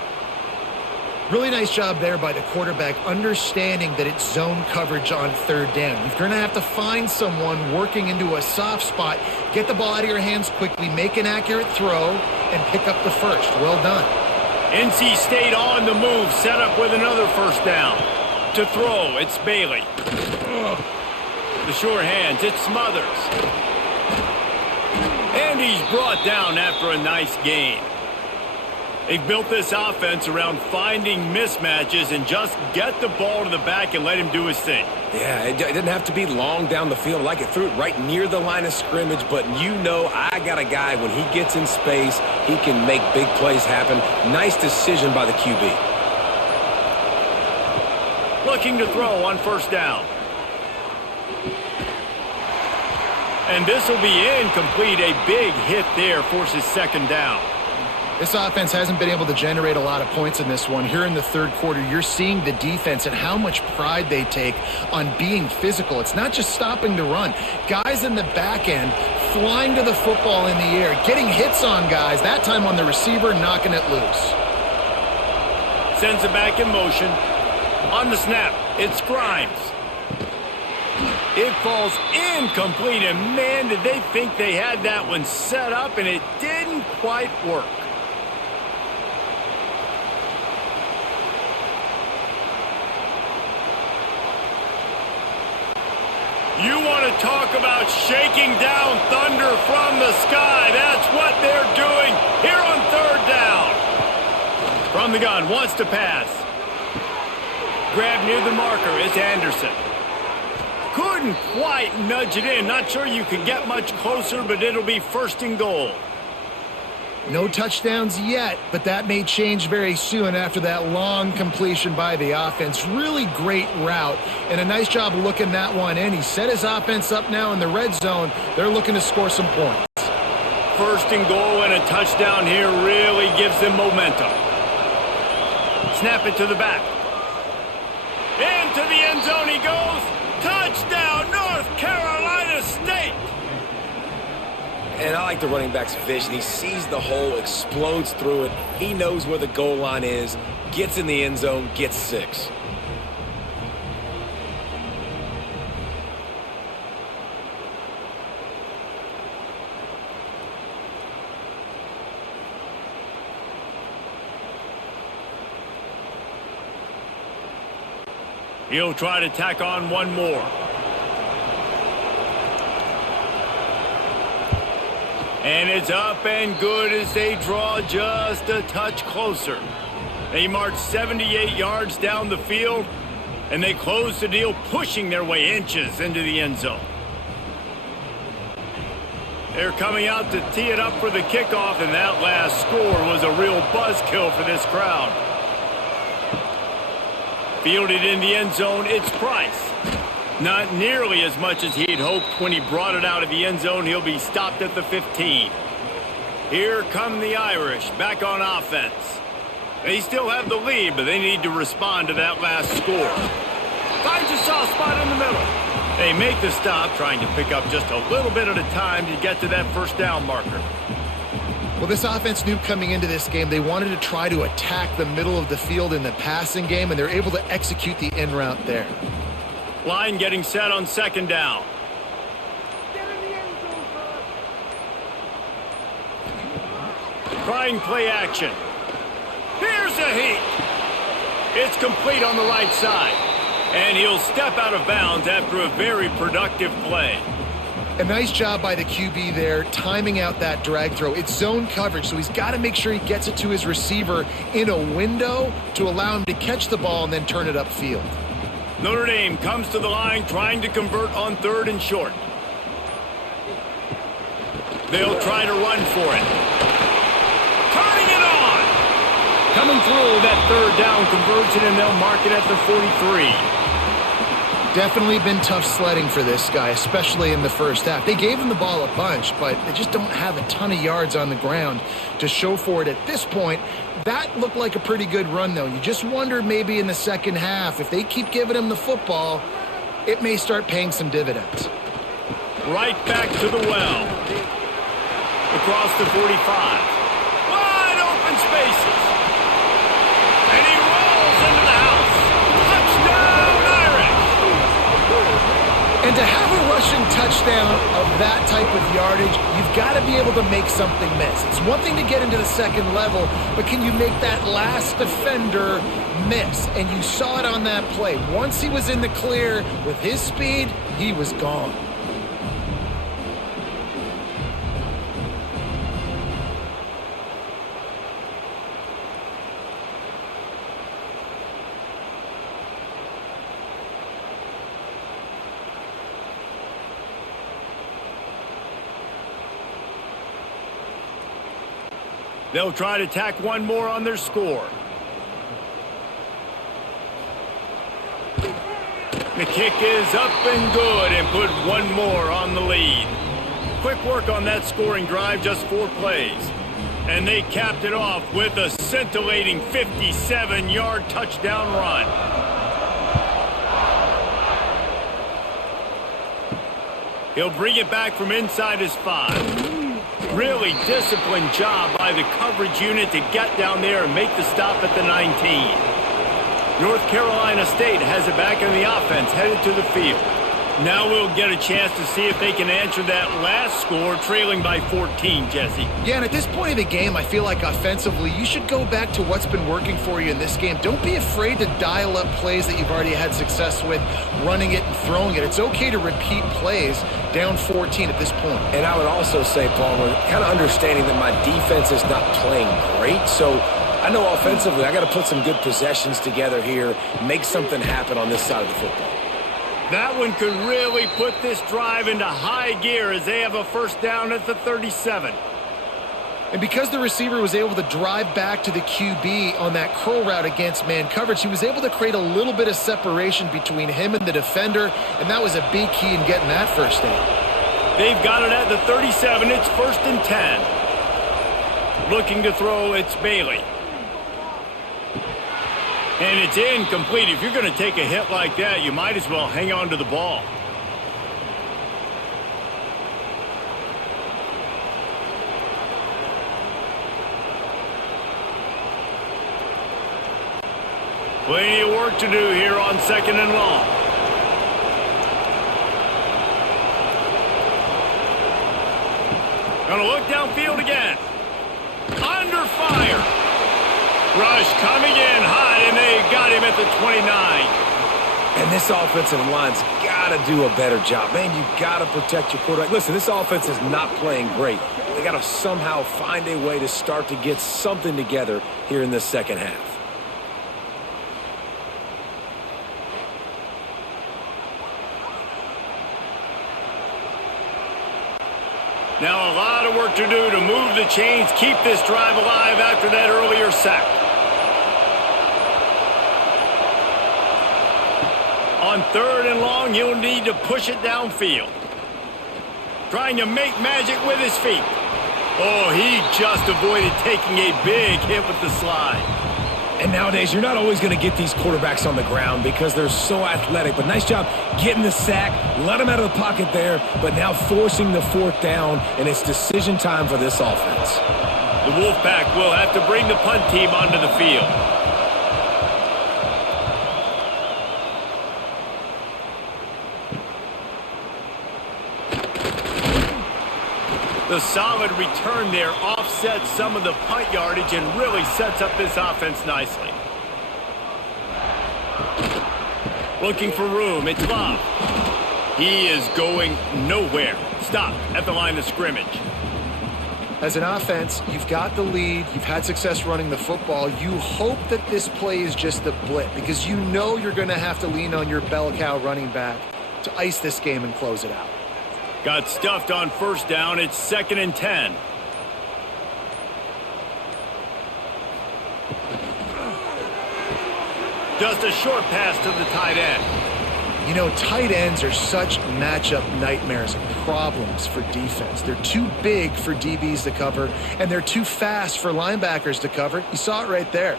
Really nice job there by the quarterback, understanding that it's zone coverage on 3rd down. You're going to have to find someone working into a soft spot, get the ball out of your hands quickly, make an accurate throw, and pick up the first. Well done. NC State on the move, set up with another first down. To throw, it's Bailey. The sure hands, it's Smothers. And he's brought down after a nice gain. They've built this offense around finding mismatches and just get the ball to the back and let him do his thing. Yeah, it didn't have to be long down the field. Like it threw it right near the line of scrimmage, but you know I got a guy, when he gets in space, he can make big plays happen. Nice decision by the QB. Looking to throw on first down. And this will be incomplete. A big hit there forces 2nd down. This offense hasn't been able to generate a lot of points in this one. Here in the 3rd quarter, you're seeing the defense and how much pride they take on being physical. It's not just stopping the run. Guys in the back end flying to the football in the air, getting hits on guys, that time on the receiver, knocking it loose. Sends it back in motion. On the snap, it's Grimes. It falls incomplete, and man, did they think they had that one set up, and it didn't quite work. You want to talk about shaking down thunder from the sky. That's what they're doing here on 3rd down. From the gun, wants to pass. Grab near the marker, it's Anderson. Couldn't quite nudge it in. Not sure you can get much closer, but it'll be 1st and goal. No touchdowns yet, but that may change very soon after that long completion by the offense. Really great route, and a nice job looking that one in. He set his offense up now in the red zone. They're looking to score some points. 1st and goal, and a touchdown here really gives them momentum. Snap it to the back. Into the end zone he goes. Touchdown, North Carolina State! And I like the running back's vision. He sees the hole, explodes through it. He knows where the goal line is, gets in the end zone, gets 6. He'll try to tack on one more. And it's up and good as they draw just a touch closer. They march 78 yards down the field, and they close the deal, pushing their way inches into the end zone. They're coming out to tee it up for the kickoff, and that last score was a real buzzkill for this crowd. Fielded in the end zone, it's Price. Not nearly as much as he'd hoped when he brought it out of the end zone. He'll be stopped at the 15. Here come the Irish, back on offense. They still have the lead, but they need to respond to that last score. Finds a soft spot in the middle. They make the stop, trying to pick up just a little bit at a time to get to that first down marker. Well, this offense knew coming into this game they wanted to try to attack the middle of the field in the passing game, and they're able to execute the in route there. Line getting set on second down. Trying play action. Here's a heat. It's complete on the right side. And he'll step out of bounds after a very productive play. A nice job by the QB there, timing out that drag throw. It's zone coverage, so he's got to make sure he gets it to his receiver in a window to allow him to catch the ball and then turn it upfield. Notre Dame comes to the line trying to convert on 3rd and short. They'll try to run for it. Turning it on! Coming through that 3rd down conversion, and they'll mark it at the 43. Definitely been tough sledding for this guy, especially in the first half. They gave him the ball a bunch, but they just don't have a ton of yards on the ground to show for it at this point. That looked like a pretty good run, though. You just wonder maybe in the second half, if they keep giving him the football, it may start paying some dividends. Right back to the well. Across the 45. Wide open spaces. And he rolls into the house. Touchdown, Irish! And to have a rushing touchdown of that type of yardage, you've got to be able to make something miss. It's one thing to get into the second level, but can you make that last defender miss? And you saw it on that play. Once he was in the clear with his speed, he was gone. They'll try to tack one more on their score. The kick is up and good, and put one more on the lead. Quick work on that scoring drive, just 4 plays. And they capped it off with a scintillating 57-yard touchdown run. He'll bring it back from inside his 5. Really disciplined job by the coverage unit to get down there and make the stop at the 19. North Carolina State has it back in the offense, headed to the field. Now we'll get a chance to see if they can answer that last score, trailing by 14, Jesse. Yeah, and at this point of the game, I feel like offensively, you should go back to what's been working for you in this game. Don't be afraid to dial up plays that you've already had success with, running it and throwing it. It's okay to repeat plays down 14 at this point. And I would also say, Palmer, kind of understanding that my defense is not playing great, so I know offensively I got to put some good possessions together here, make something happen on this side of the football. That one could really put this drive into high gear as they have a first down at the 37. And because the receiver was able to drive back to the QB on that curl route against man coverage, he was able to create a little bit of separation between him and the defender, and that was a big key in getting that first down. They've got it at the 37. It's 1st and 10. Looking to throw, it's Bailey. And it's incomplete. If you're going to take a hit like that, you might as well hang on to the ball. Plenty of work to do here on 2nd and long. Going to look downfield again. Under fire. Rush coming in high, and they got him at the 29. And this offensive line's got to do a better job. Man, you got to protect your quarterback. Listen, this offense is not playing great. They got to somehow find a way to start to get something together here in this second half. Now a lot of work to do to move the chains, keep this drive alive after that earlier sack. On 3rd and long, he'll need to push it downfield. Trying to make magic with his feet. Oh, he just avoided taking a big hit with the slide. And nowadays, you're not always going to get these quarterbacks on the ground because they're so athletic. But nice job getting the sack, let him out of the pocket there, but now forcing the 4th down, and it's decision time for this offense. The Wolfpack will have to bring the punt team onto the field. The solid return there offsets some of the punt yardage and really sets up this offense nicely. Looking for room. It's Love. He is going nowhere. Stop at the line of scrimmage. As an offense, you've got the lead. You've had success running the football. You hope that this play is just a blip because you know you're going to have to lean on your bell cow running back to ice this game and close it out. Got stuffed on 1st down. It's 2nd and 10. Just a short pass to the tight end. You know, tight ends are such matchup nightmares and problems for defense. They're too big for DBs to cover, and they're too fast for linebackers to cover. You saw it right there.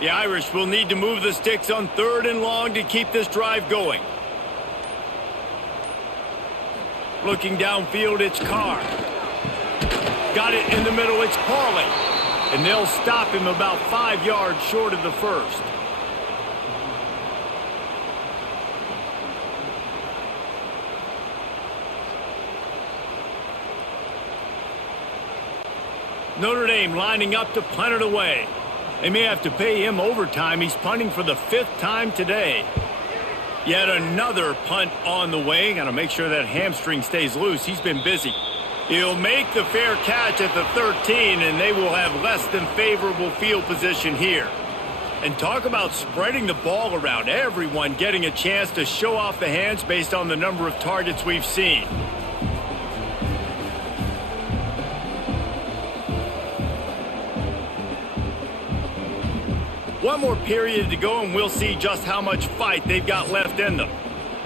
The Irish will need to move the sticks on 3rd and long to keep this drive going. Looking downfield, it's Carr. Got it in the middle, it's Pauly. And they'll stop him about 5 yards short of the 1st. Notre Dame lining up to punt it away. They may have to pay him overtime. He's punting for the 5th time today. Yet another punt on the way. Got to make sure that hamstring stays loose. He's been busy. He'll make the fair catch at the 13, and they will have less than favorable field position here. And talk about spreading the ball around. Everyone getting a chance to show off the hands based on the number of targets we've seen. One more period to go, and we'll see just how much fight they've got left in them.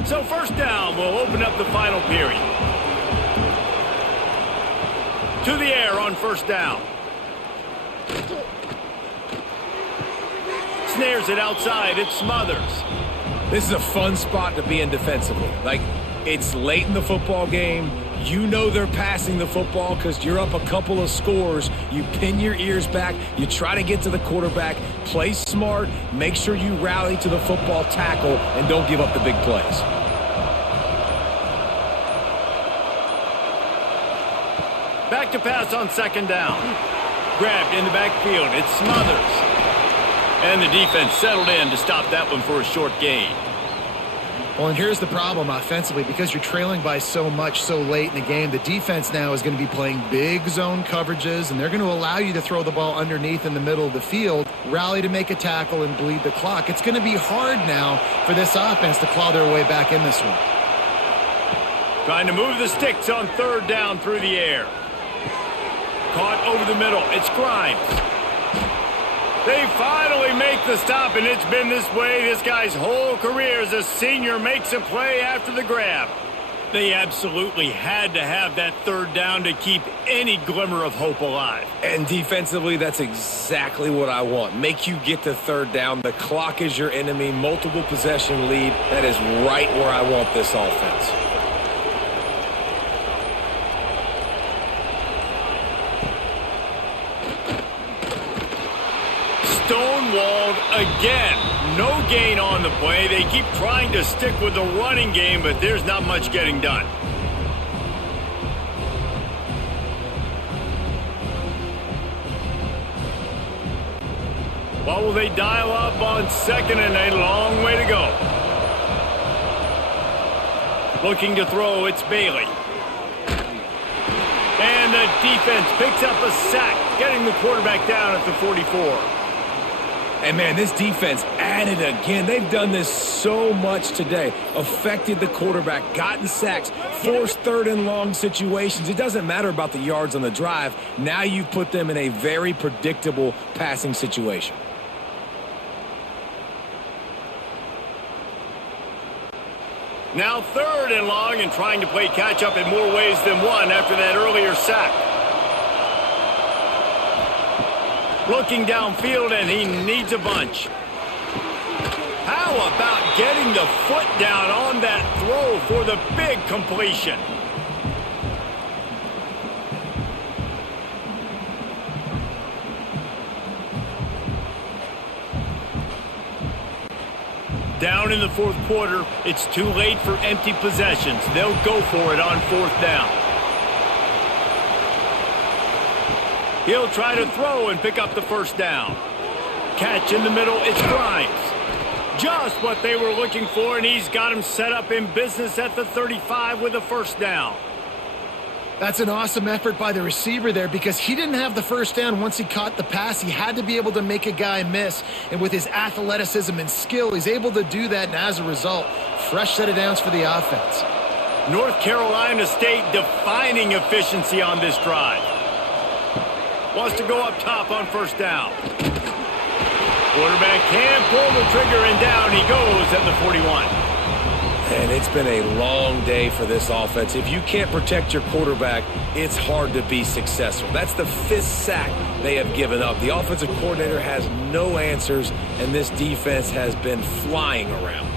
So 1st down will open up the final period. To the air on 1st down. Snares it outside. It's Smothers. This is a fun spot to be in defensively. Like, it's late in the football game. You know they're passing the football because you're up a couple of scores. You pin your ears back. You try to get to the quarterback. Play smart. Make sure you rally to the football tackle and don't give up the big plays. Back to pass on 2nd down. Grabbed in the backfield. It's Smothers. And the defense settled in to stop that one for a short gain. Well, and here's the problem offensively. Because you're trailing by so much so late in the game, the defense now is going to be playing big zone coverages, and they're going to allow you to throw the ball underneath in the middle of the field, rally to make a tackle, and bleed the clock. It's going to be hard now for this offense to claw their way back in this one. Trying to move the sticks on 3rd down through the air. Caught over the middle. It's Grimes. They finally make the stop, and it's been this way this guy's whole career as a senior makes a play after the grab. They absolutely had to have that 3rd down to keep any glimmer of hope alive. And defensively, that's exactly what I want. Make you get to 3rd down. The clock is your enemy. Multiple possession lead. That is right where I want this offense. Stonewalled again. No gain on the play. They keep trying to stick with the running game, but there's not much getting done. What will they dial up on 2nd and a long way to go? Looking to throw, it's Bailey. And the defense picks up a sack, getting the quarterback down at the 44. And, man, this defense added again. They've done this so much today. Affected the quarterback, gotten sacks, forced 3rd and long situations. It doesn't matter about the yards on the drive. Now you've put them in a very predictable passing situation. Now 3rd and long and trying to play catch-up in more ways than one after that earlier sack. Looking downfield, and he needs a bunch. How about getting the foot down on that throw for the big completion? Down in the 4th quarter, it's too late for empty possessions. They'll go for it on 4th down. He'll try to throw and pick up the 1st down. Catch in the middle, it's Grimes. Just what they were looking for, and he's got him set up in business at the 35 with a 1st down. That's an awesome effort by the receiver there because he didn't have the 1st down once he caught the pass. He had to be able to make a guy miss, and with his athleticism and skill, he's able to do that, and as a result, fresh set of downs for the offense. North Carolina State defining efficiency on this drive. Wants to go up top on 1st down. Quarterback can pull the trigger, and down he goes at the 41. And it's been a long day for this offense. If you can't protect your quarterback, it's hard to be successful. That's the 5th sack they have given up. The offensive coordinator has no answers, and this defense has been flying around.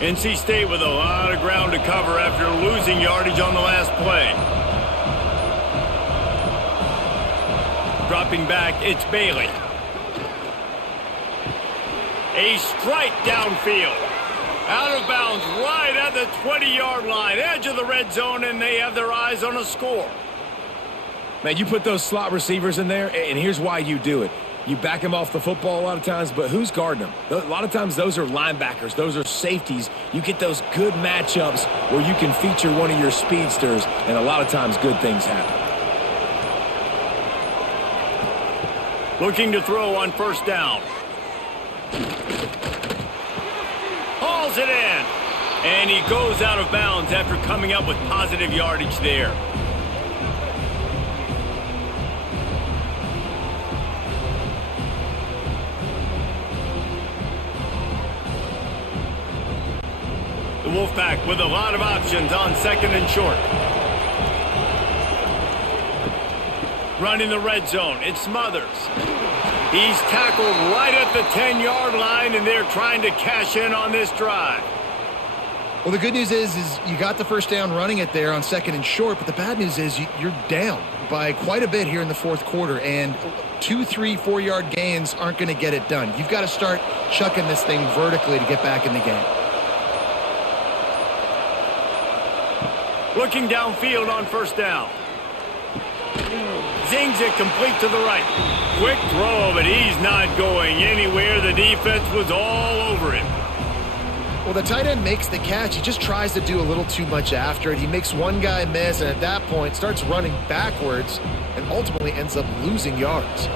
NC State with a lot of ground to cover after losing yardage on the last play. Dropping back, it's Bailey. A strike downfield. Out of bounds right at the 20-yard line. Edge of the red zone, and they have their eyes on a score. Man, you put those slot receivers in there, and here's why you do it. You back them off the football a lot of times, but who's guarding them? A lot of times those are linebackers. Those are safeties. You get those good matchups where you can feature one of your speedsters, and a lot of times good things happen. Looking to throw on 1st down. Hauls it in. And he goes out of bounds after coming up with positive yardage there. The Wolfpack with a lot of options on 2nd and short. Running the red zone, it's Smothers. He's tackled right at the 10-yard line, and they're trying to cash in on this drive. Well, the good news is you got the 1st down running it there on 2nd and short, but the bad news is you're down by quite a bit here in the 4th quarter, and 2, 3, 4-yard gains aren't going to get it done. You've got to start chucking this thing vertically to get back in the game. Looking downfield on 1st down. Zings it complete to the right. Quick throw, but he's not going anywhere. The defense was all over him. Well, the tight end makes the catch. He just tries to do a little too much after it. He makes one guy miss, and at that point starts running backwards and ultimately ends up losing yards.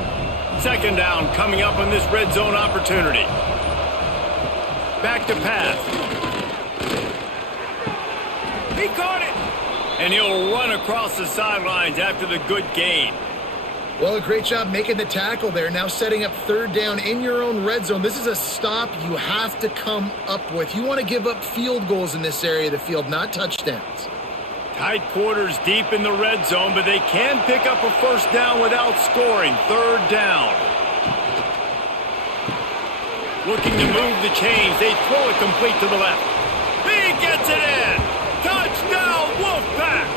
2nd down coming up on this red zone opportunity. Back to pass. He caught it. And he'll run across the sidelines after the good gain. Well, a great job making the tackle there. Now setting up 3rd down in your own red zone. This is a stop you have to come up with. You want to give up field goals in this area of the field, not touchdowns. Tight quarters deep in the red zone, but they can pick up a 1st down without scoring. 3rd down. Looking to move the chains. They throw it complete to the left. He gets it in. Touchdown, Wolfpack!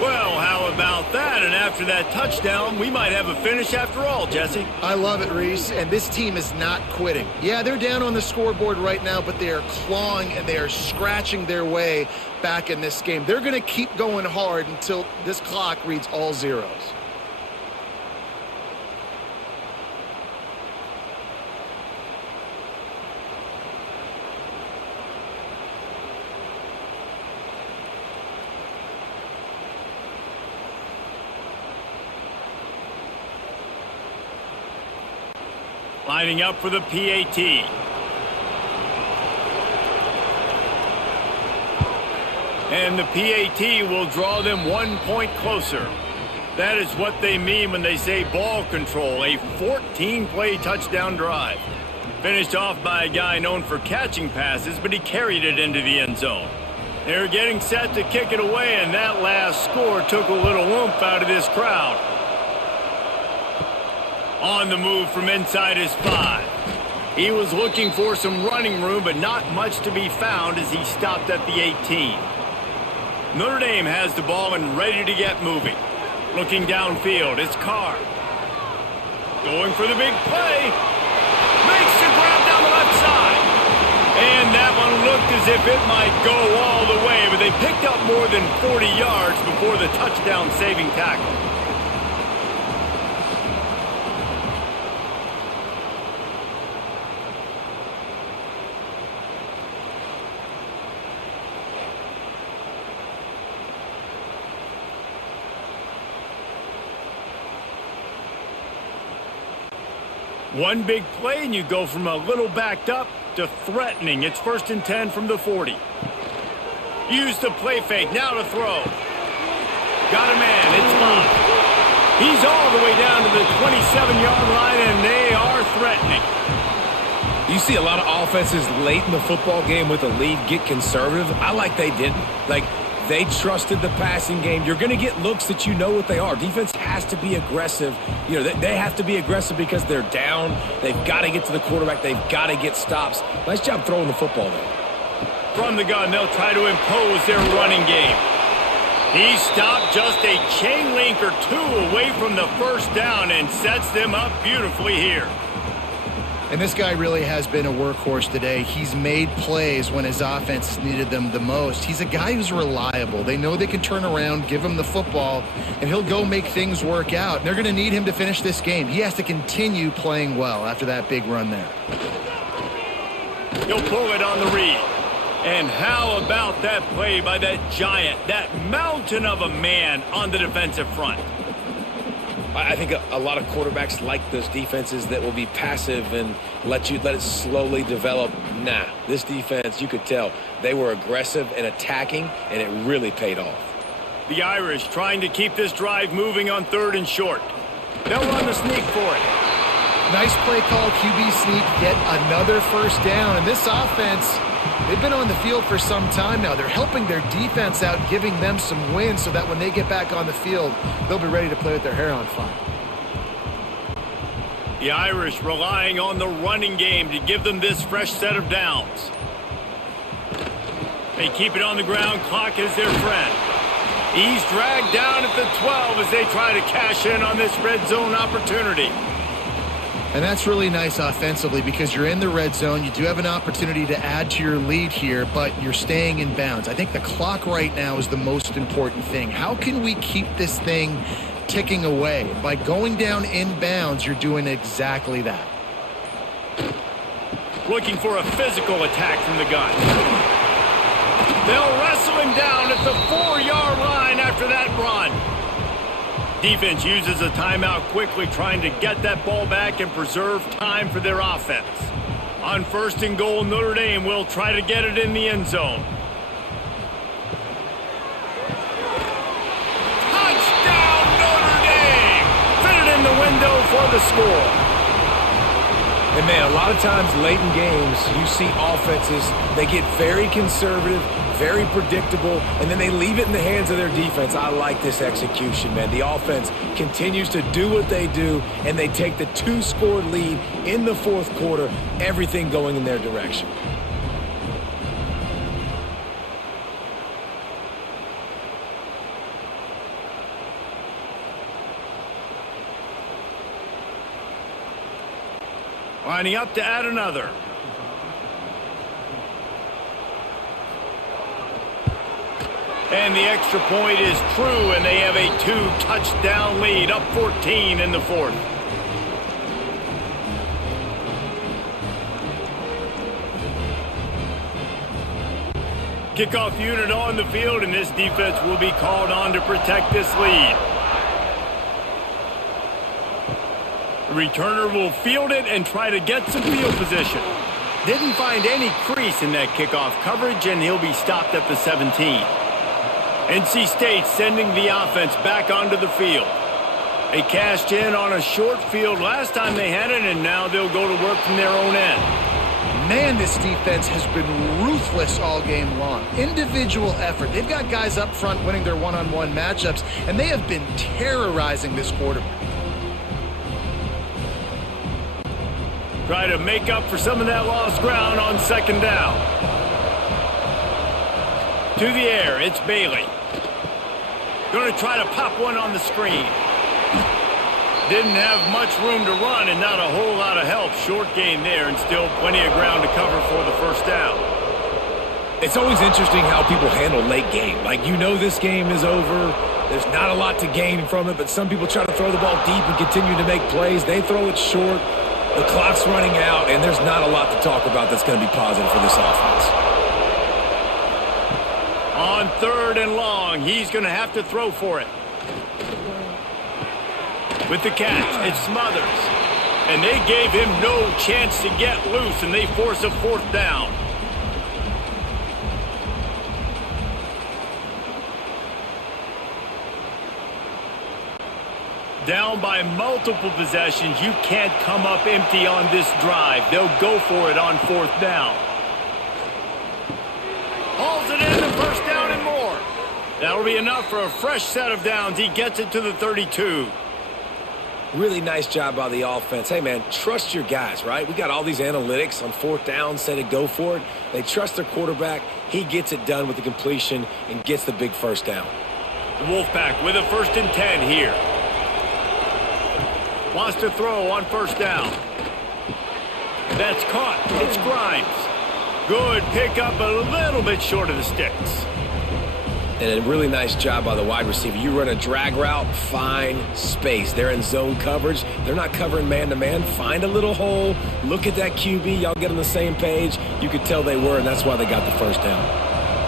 Well, how about that? And after that touchdown, we might have a finish after all, Jesse. I love it, Reese, and this team is not quitting. Yeah, they're down on the scoreboard right now, but they are clawing and they are scratching their way back in this game. They're going to keep going hard until this clock reads all zeros. Lining up for the PAT. And the PAT will draw them 1 point closer. That is what they mean when they say ball control, a 14-play touchdown drive. Finished off by a guy known for catching passes, but he carried it into the end zone. They're getting set to kick it away, and that last score took a little oomph out of this crowd. On the move from inside his 5. He was looking for some running room, but not much to be found as he stopped at the 18. Notre Dame has the ball and ready to get moving. Looking downfield, it's Carr. Going for the big play. Makes the grab down the left side. And that one looked as if it might go all the way, but they picked up more than 40 yards before the touchdown-saving tackle. One big play, and you go from a little backed up to threatening. It's 1st and 10 from the 40. Use the play fake. Now to throw. Got a man. It's locked. He's all the way down to the 27-yard line, and they are threatening. You see a lot of offenses late in the football game with a lead get conservative. I like they didn't. Like, they trusted the passing game. You're going to get looks that you know what they are. Defense has to be aggressive. You know, they have to be aggressive because they're down. They've got to get to the quarterback. They've got to get stops. Nice job throwing the football there. From the gun, they'll try to impose their running game. He stopped just a chain link or two away from the first down and sets them up beautifully here. And this guy really has been a workhorse today. He's made plays when his offense needed them the most. He's a guy who's reliable. They know they can turn around, give him the football, and he'll go make things work out. And they're going to need him to finish this game. He has to continue playing well after that big run there. He'll pull it on the read. And how about that play by that giant, that mountain of a man on the defensive front? I think a lot of quarterbacks like those defenses that will be passive and let it slowly develop. Nah, this defense, you could tell, they were aggressive and attacking, and it really paid off. The Irish trying to keep this drive moving on 3rd and short. They'll run the sneak for it. Nice play call, QB sneak, get another first down. And this offense, they've been on the field for some time now. They're helping their defense out, giving them some wins so that when they get back on the field, they'll be ready to play with their hair on fire. The Irish relying on the running game to give them this fresh set of downs. They keep it on the ground. Clock is their friend. He's dragged down at the 12 as they try to cash in on this red zone opportunity. And that's really nice offensively because you're in the red zone. You do have an opportunity to add to your lead here, but you're staying in bounds. I think the clock right now is the most important thing. How can we keep this thing ticking away? By going down in bounds, you're doing exactly that. Looking for a physical attack from the gun. They'll wrestle him down at the 4-yard line after that run. Defense uses a timeout quickly, trying to get that ball back and preserve time for their offense. On 1st and goal, Notre Dame will try to get it in the end zone. Touchdown, Notre Dame! Fit it in the window for the score. And, man, a lot of times late in games, you see offenses, they get very conservative, very predictable, and then they leave it in the hands of their defense. I like this execution, man. The offense continues to do what they do, and they take the 2-score lead in the 4th quarter, everything going in their direction. Lining up to add another. And the extra point is true, and they have a 2-touchdown lead, up 14 in the 4th. Kickoff unit on the field, and this defense will be called on to protect this lead. The returner will field it and try to get some field position. Didn't find any crease in that kickoff coverage, and he'll be stopped at the 17. NC State sending the offense back onto the field. They cashed in on a short field last time they had it, and now they'll go to work from their own end. Man, this defense has been ruthless all game long. Individual effort. They've got guys up front winning their one-on-one matchups, and they have been terrorizing this quarterback. Try to make up for some of that lost ground on second down. To the air, it's Bailey. Going to try to pop one on the screen. Didn't have much room to run and not a whole lot of help. Short gain there and still plenty of ground to cover for the first down. It's always interesting how people handle late game. Like, you know this game is over. There's not a lot to gain from it, but some people try to throw the ball deep and continue to make plays. They throw it short. The clock's running out, and there's not a lot to talk about that's going to be positive for this offense. On third and long, he's going to have to throw for it. With the catch, it's Smothers. And they gave him no chance to get loose, and they force a fourth down. Down by multiple possessions, you can't come up empty on this drive. They'll go for it on fourth down. Hauls it in, the first down and more. That'll be enough for a fresh set of downs. He gets it to the 32. Really nice job by the offense. Hey, man, trust your guys, right? We got all these analytics on fourth down, say to go for it. They trust their quarterback. He gets it done with the completion and gets the big first down. The Wolfpack with a 1st and 10 here. Wants to throw on first down. That's caught. It's Grimes. Good pickup, a little bit short of the sticks. And a really nice job by the wide receiver. You run a drag route, find space. They're in zone coverage. They're not covering man-to-man. Find a little hole. Look at that QB. Y'all get on the same page. You could tell they were, and that's why they got the first down.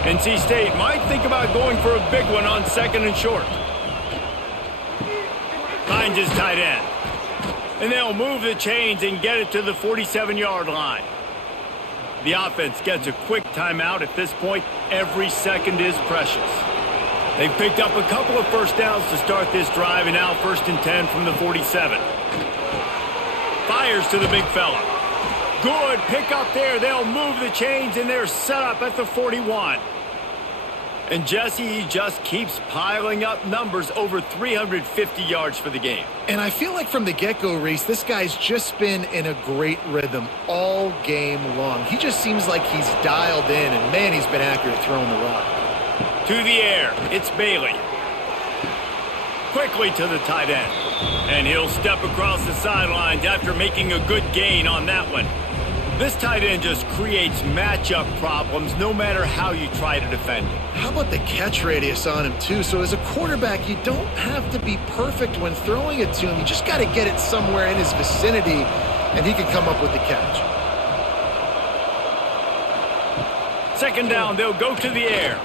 NC State might think about going for a big one on 2nd and short. Finds his tight end. And they'll move the chains and get it to the 47-yard line. The offense gets a quick timeout. At this point, every second is precious. They've picked up a couple of first downs to start this drive, and now 1st and 10 from the 47. Fires to the big fella. Good pick up there. They'll move the chains, and they're set up at the 41. And Jesse just keeps piling up numbers, over 350 yards for the game. And I feel like from the get-go, Reese, this guy's just been in a great rhythm all game long. He just seems like he's dialed in, and man, he's been accurate throwing the rock. To the air, it's Bailey. Quickly to the tight end. And he'll step across the sidelines after making a good gain on that one. This tight end just creates matchup problems no matter how you try to defend him. How about the catch radius on him, too? So as a quarterback, you don't have to be perfect when throwing it to him. You just got to get it somewhere in his vicinity, and he can come up with the catch. 2nd down, they'll go to the air.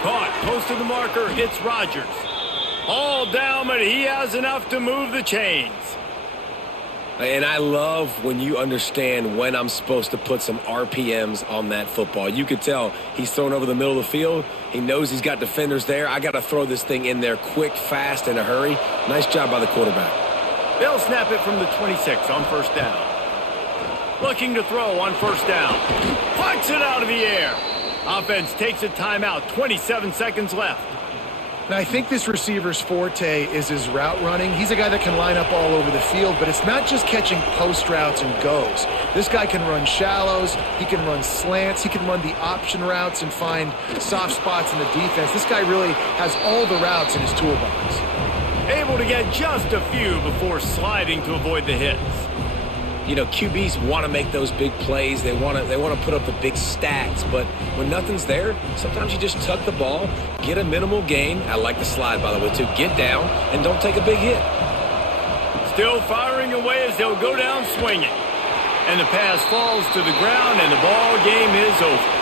Caught close to the marker, it's Rodgers. All down, but he has enough to move the chains. And I love when you understand when I'm supposed to put some RPMs on that football. You could tell he's thrown over the middle of the field. He knows he's got defenders there. I got to throw this thing in there quick, fast, in a hurry. Nice job by the quarterback. They'll snap it from the 26 on 1st down. Looking to throw on 1st down. Punts it out of the air. Offense takes a timeout. 27 seconds left. And I think this receiver's forte is his route running. He's a guy that can line up all over the field, but it's not just catching post routes and goes. This guy can run shallows, he can run slants, he can run the option routes and find soft spots in the defense. This guy really has all the routes in his toolbox. Able to get just a few before sliding to avoid the hits. You know, QBs want to make those big plays. They want to put up the big stats. But when nothing's there, sometimes you just tuck the ball, get a minimal gain. I like the slide, by the way, too. Get down and don't take a big hit. Still firing away as they'll go down swinging. And the pass falls to the ground, and the ball game is over.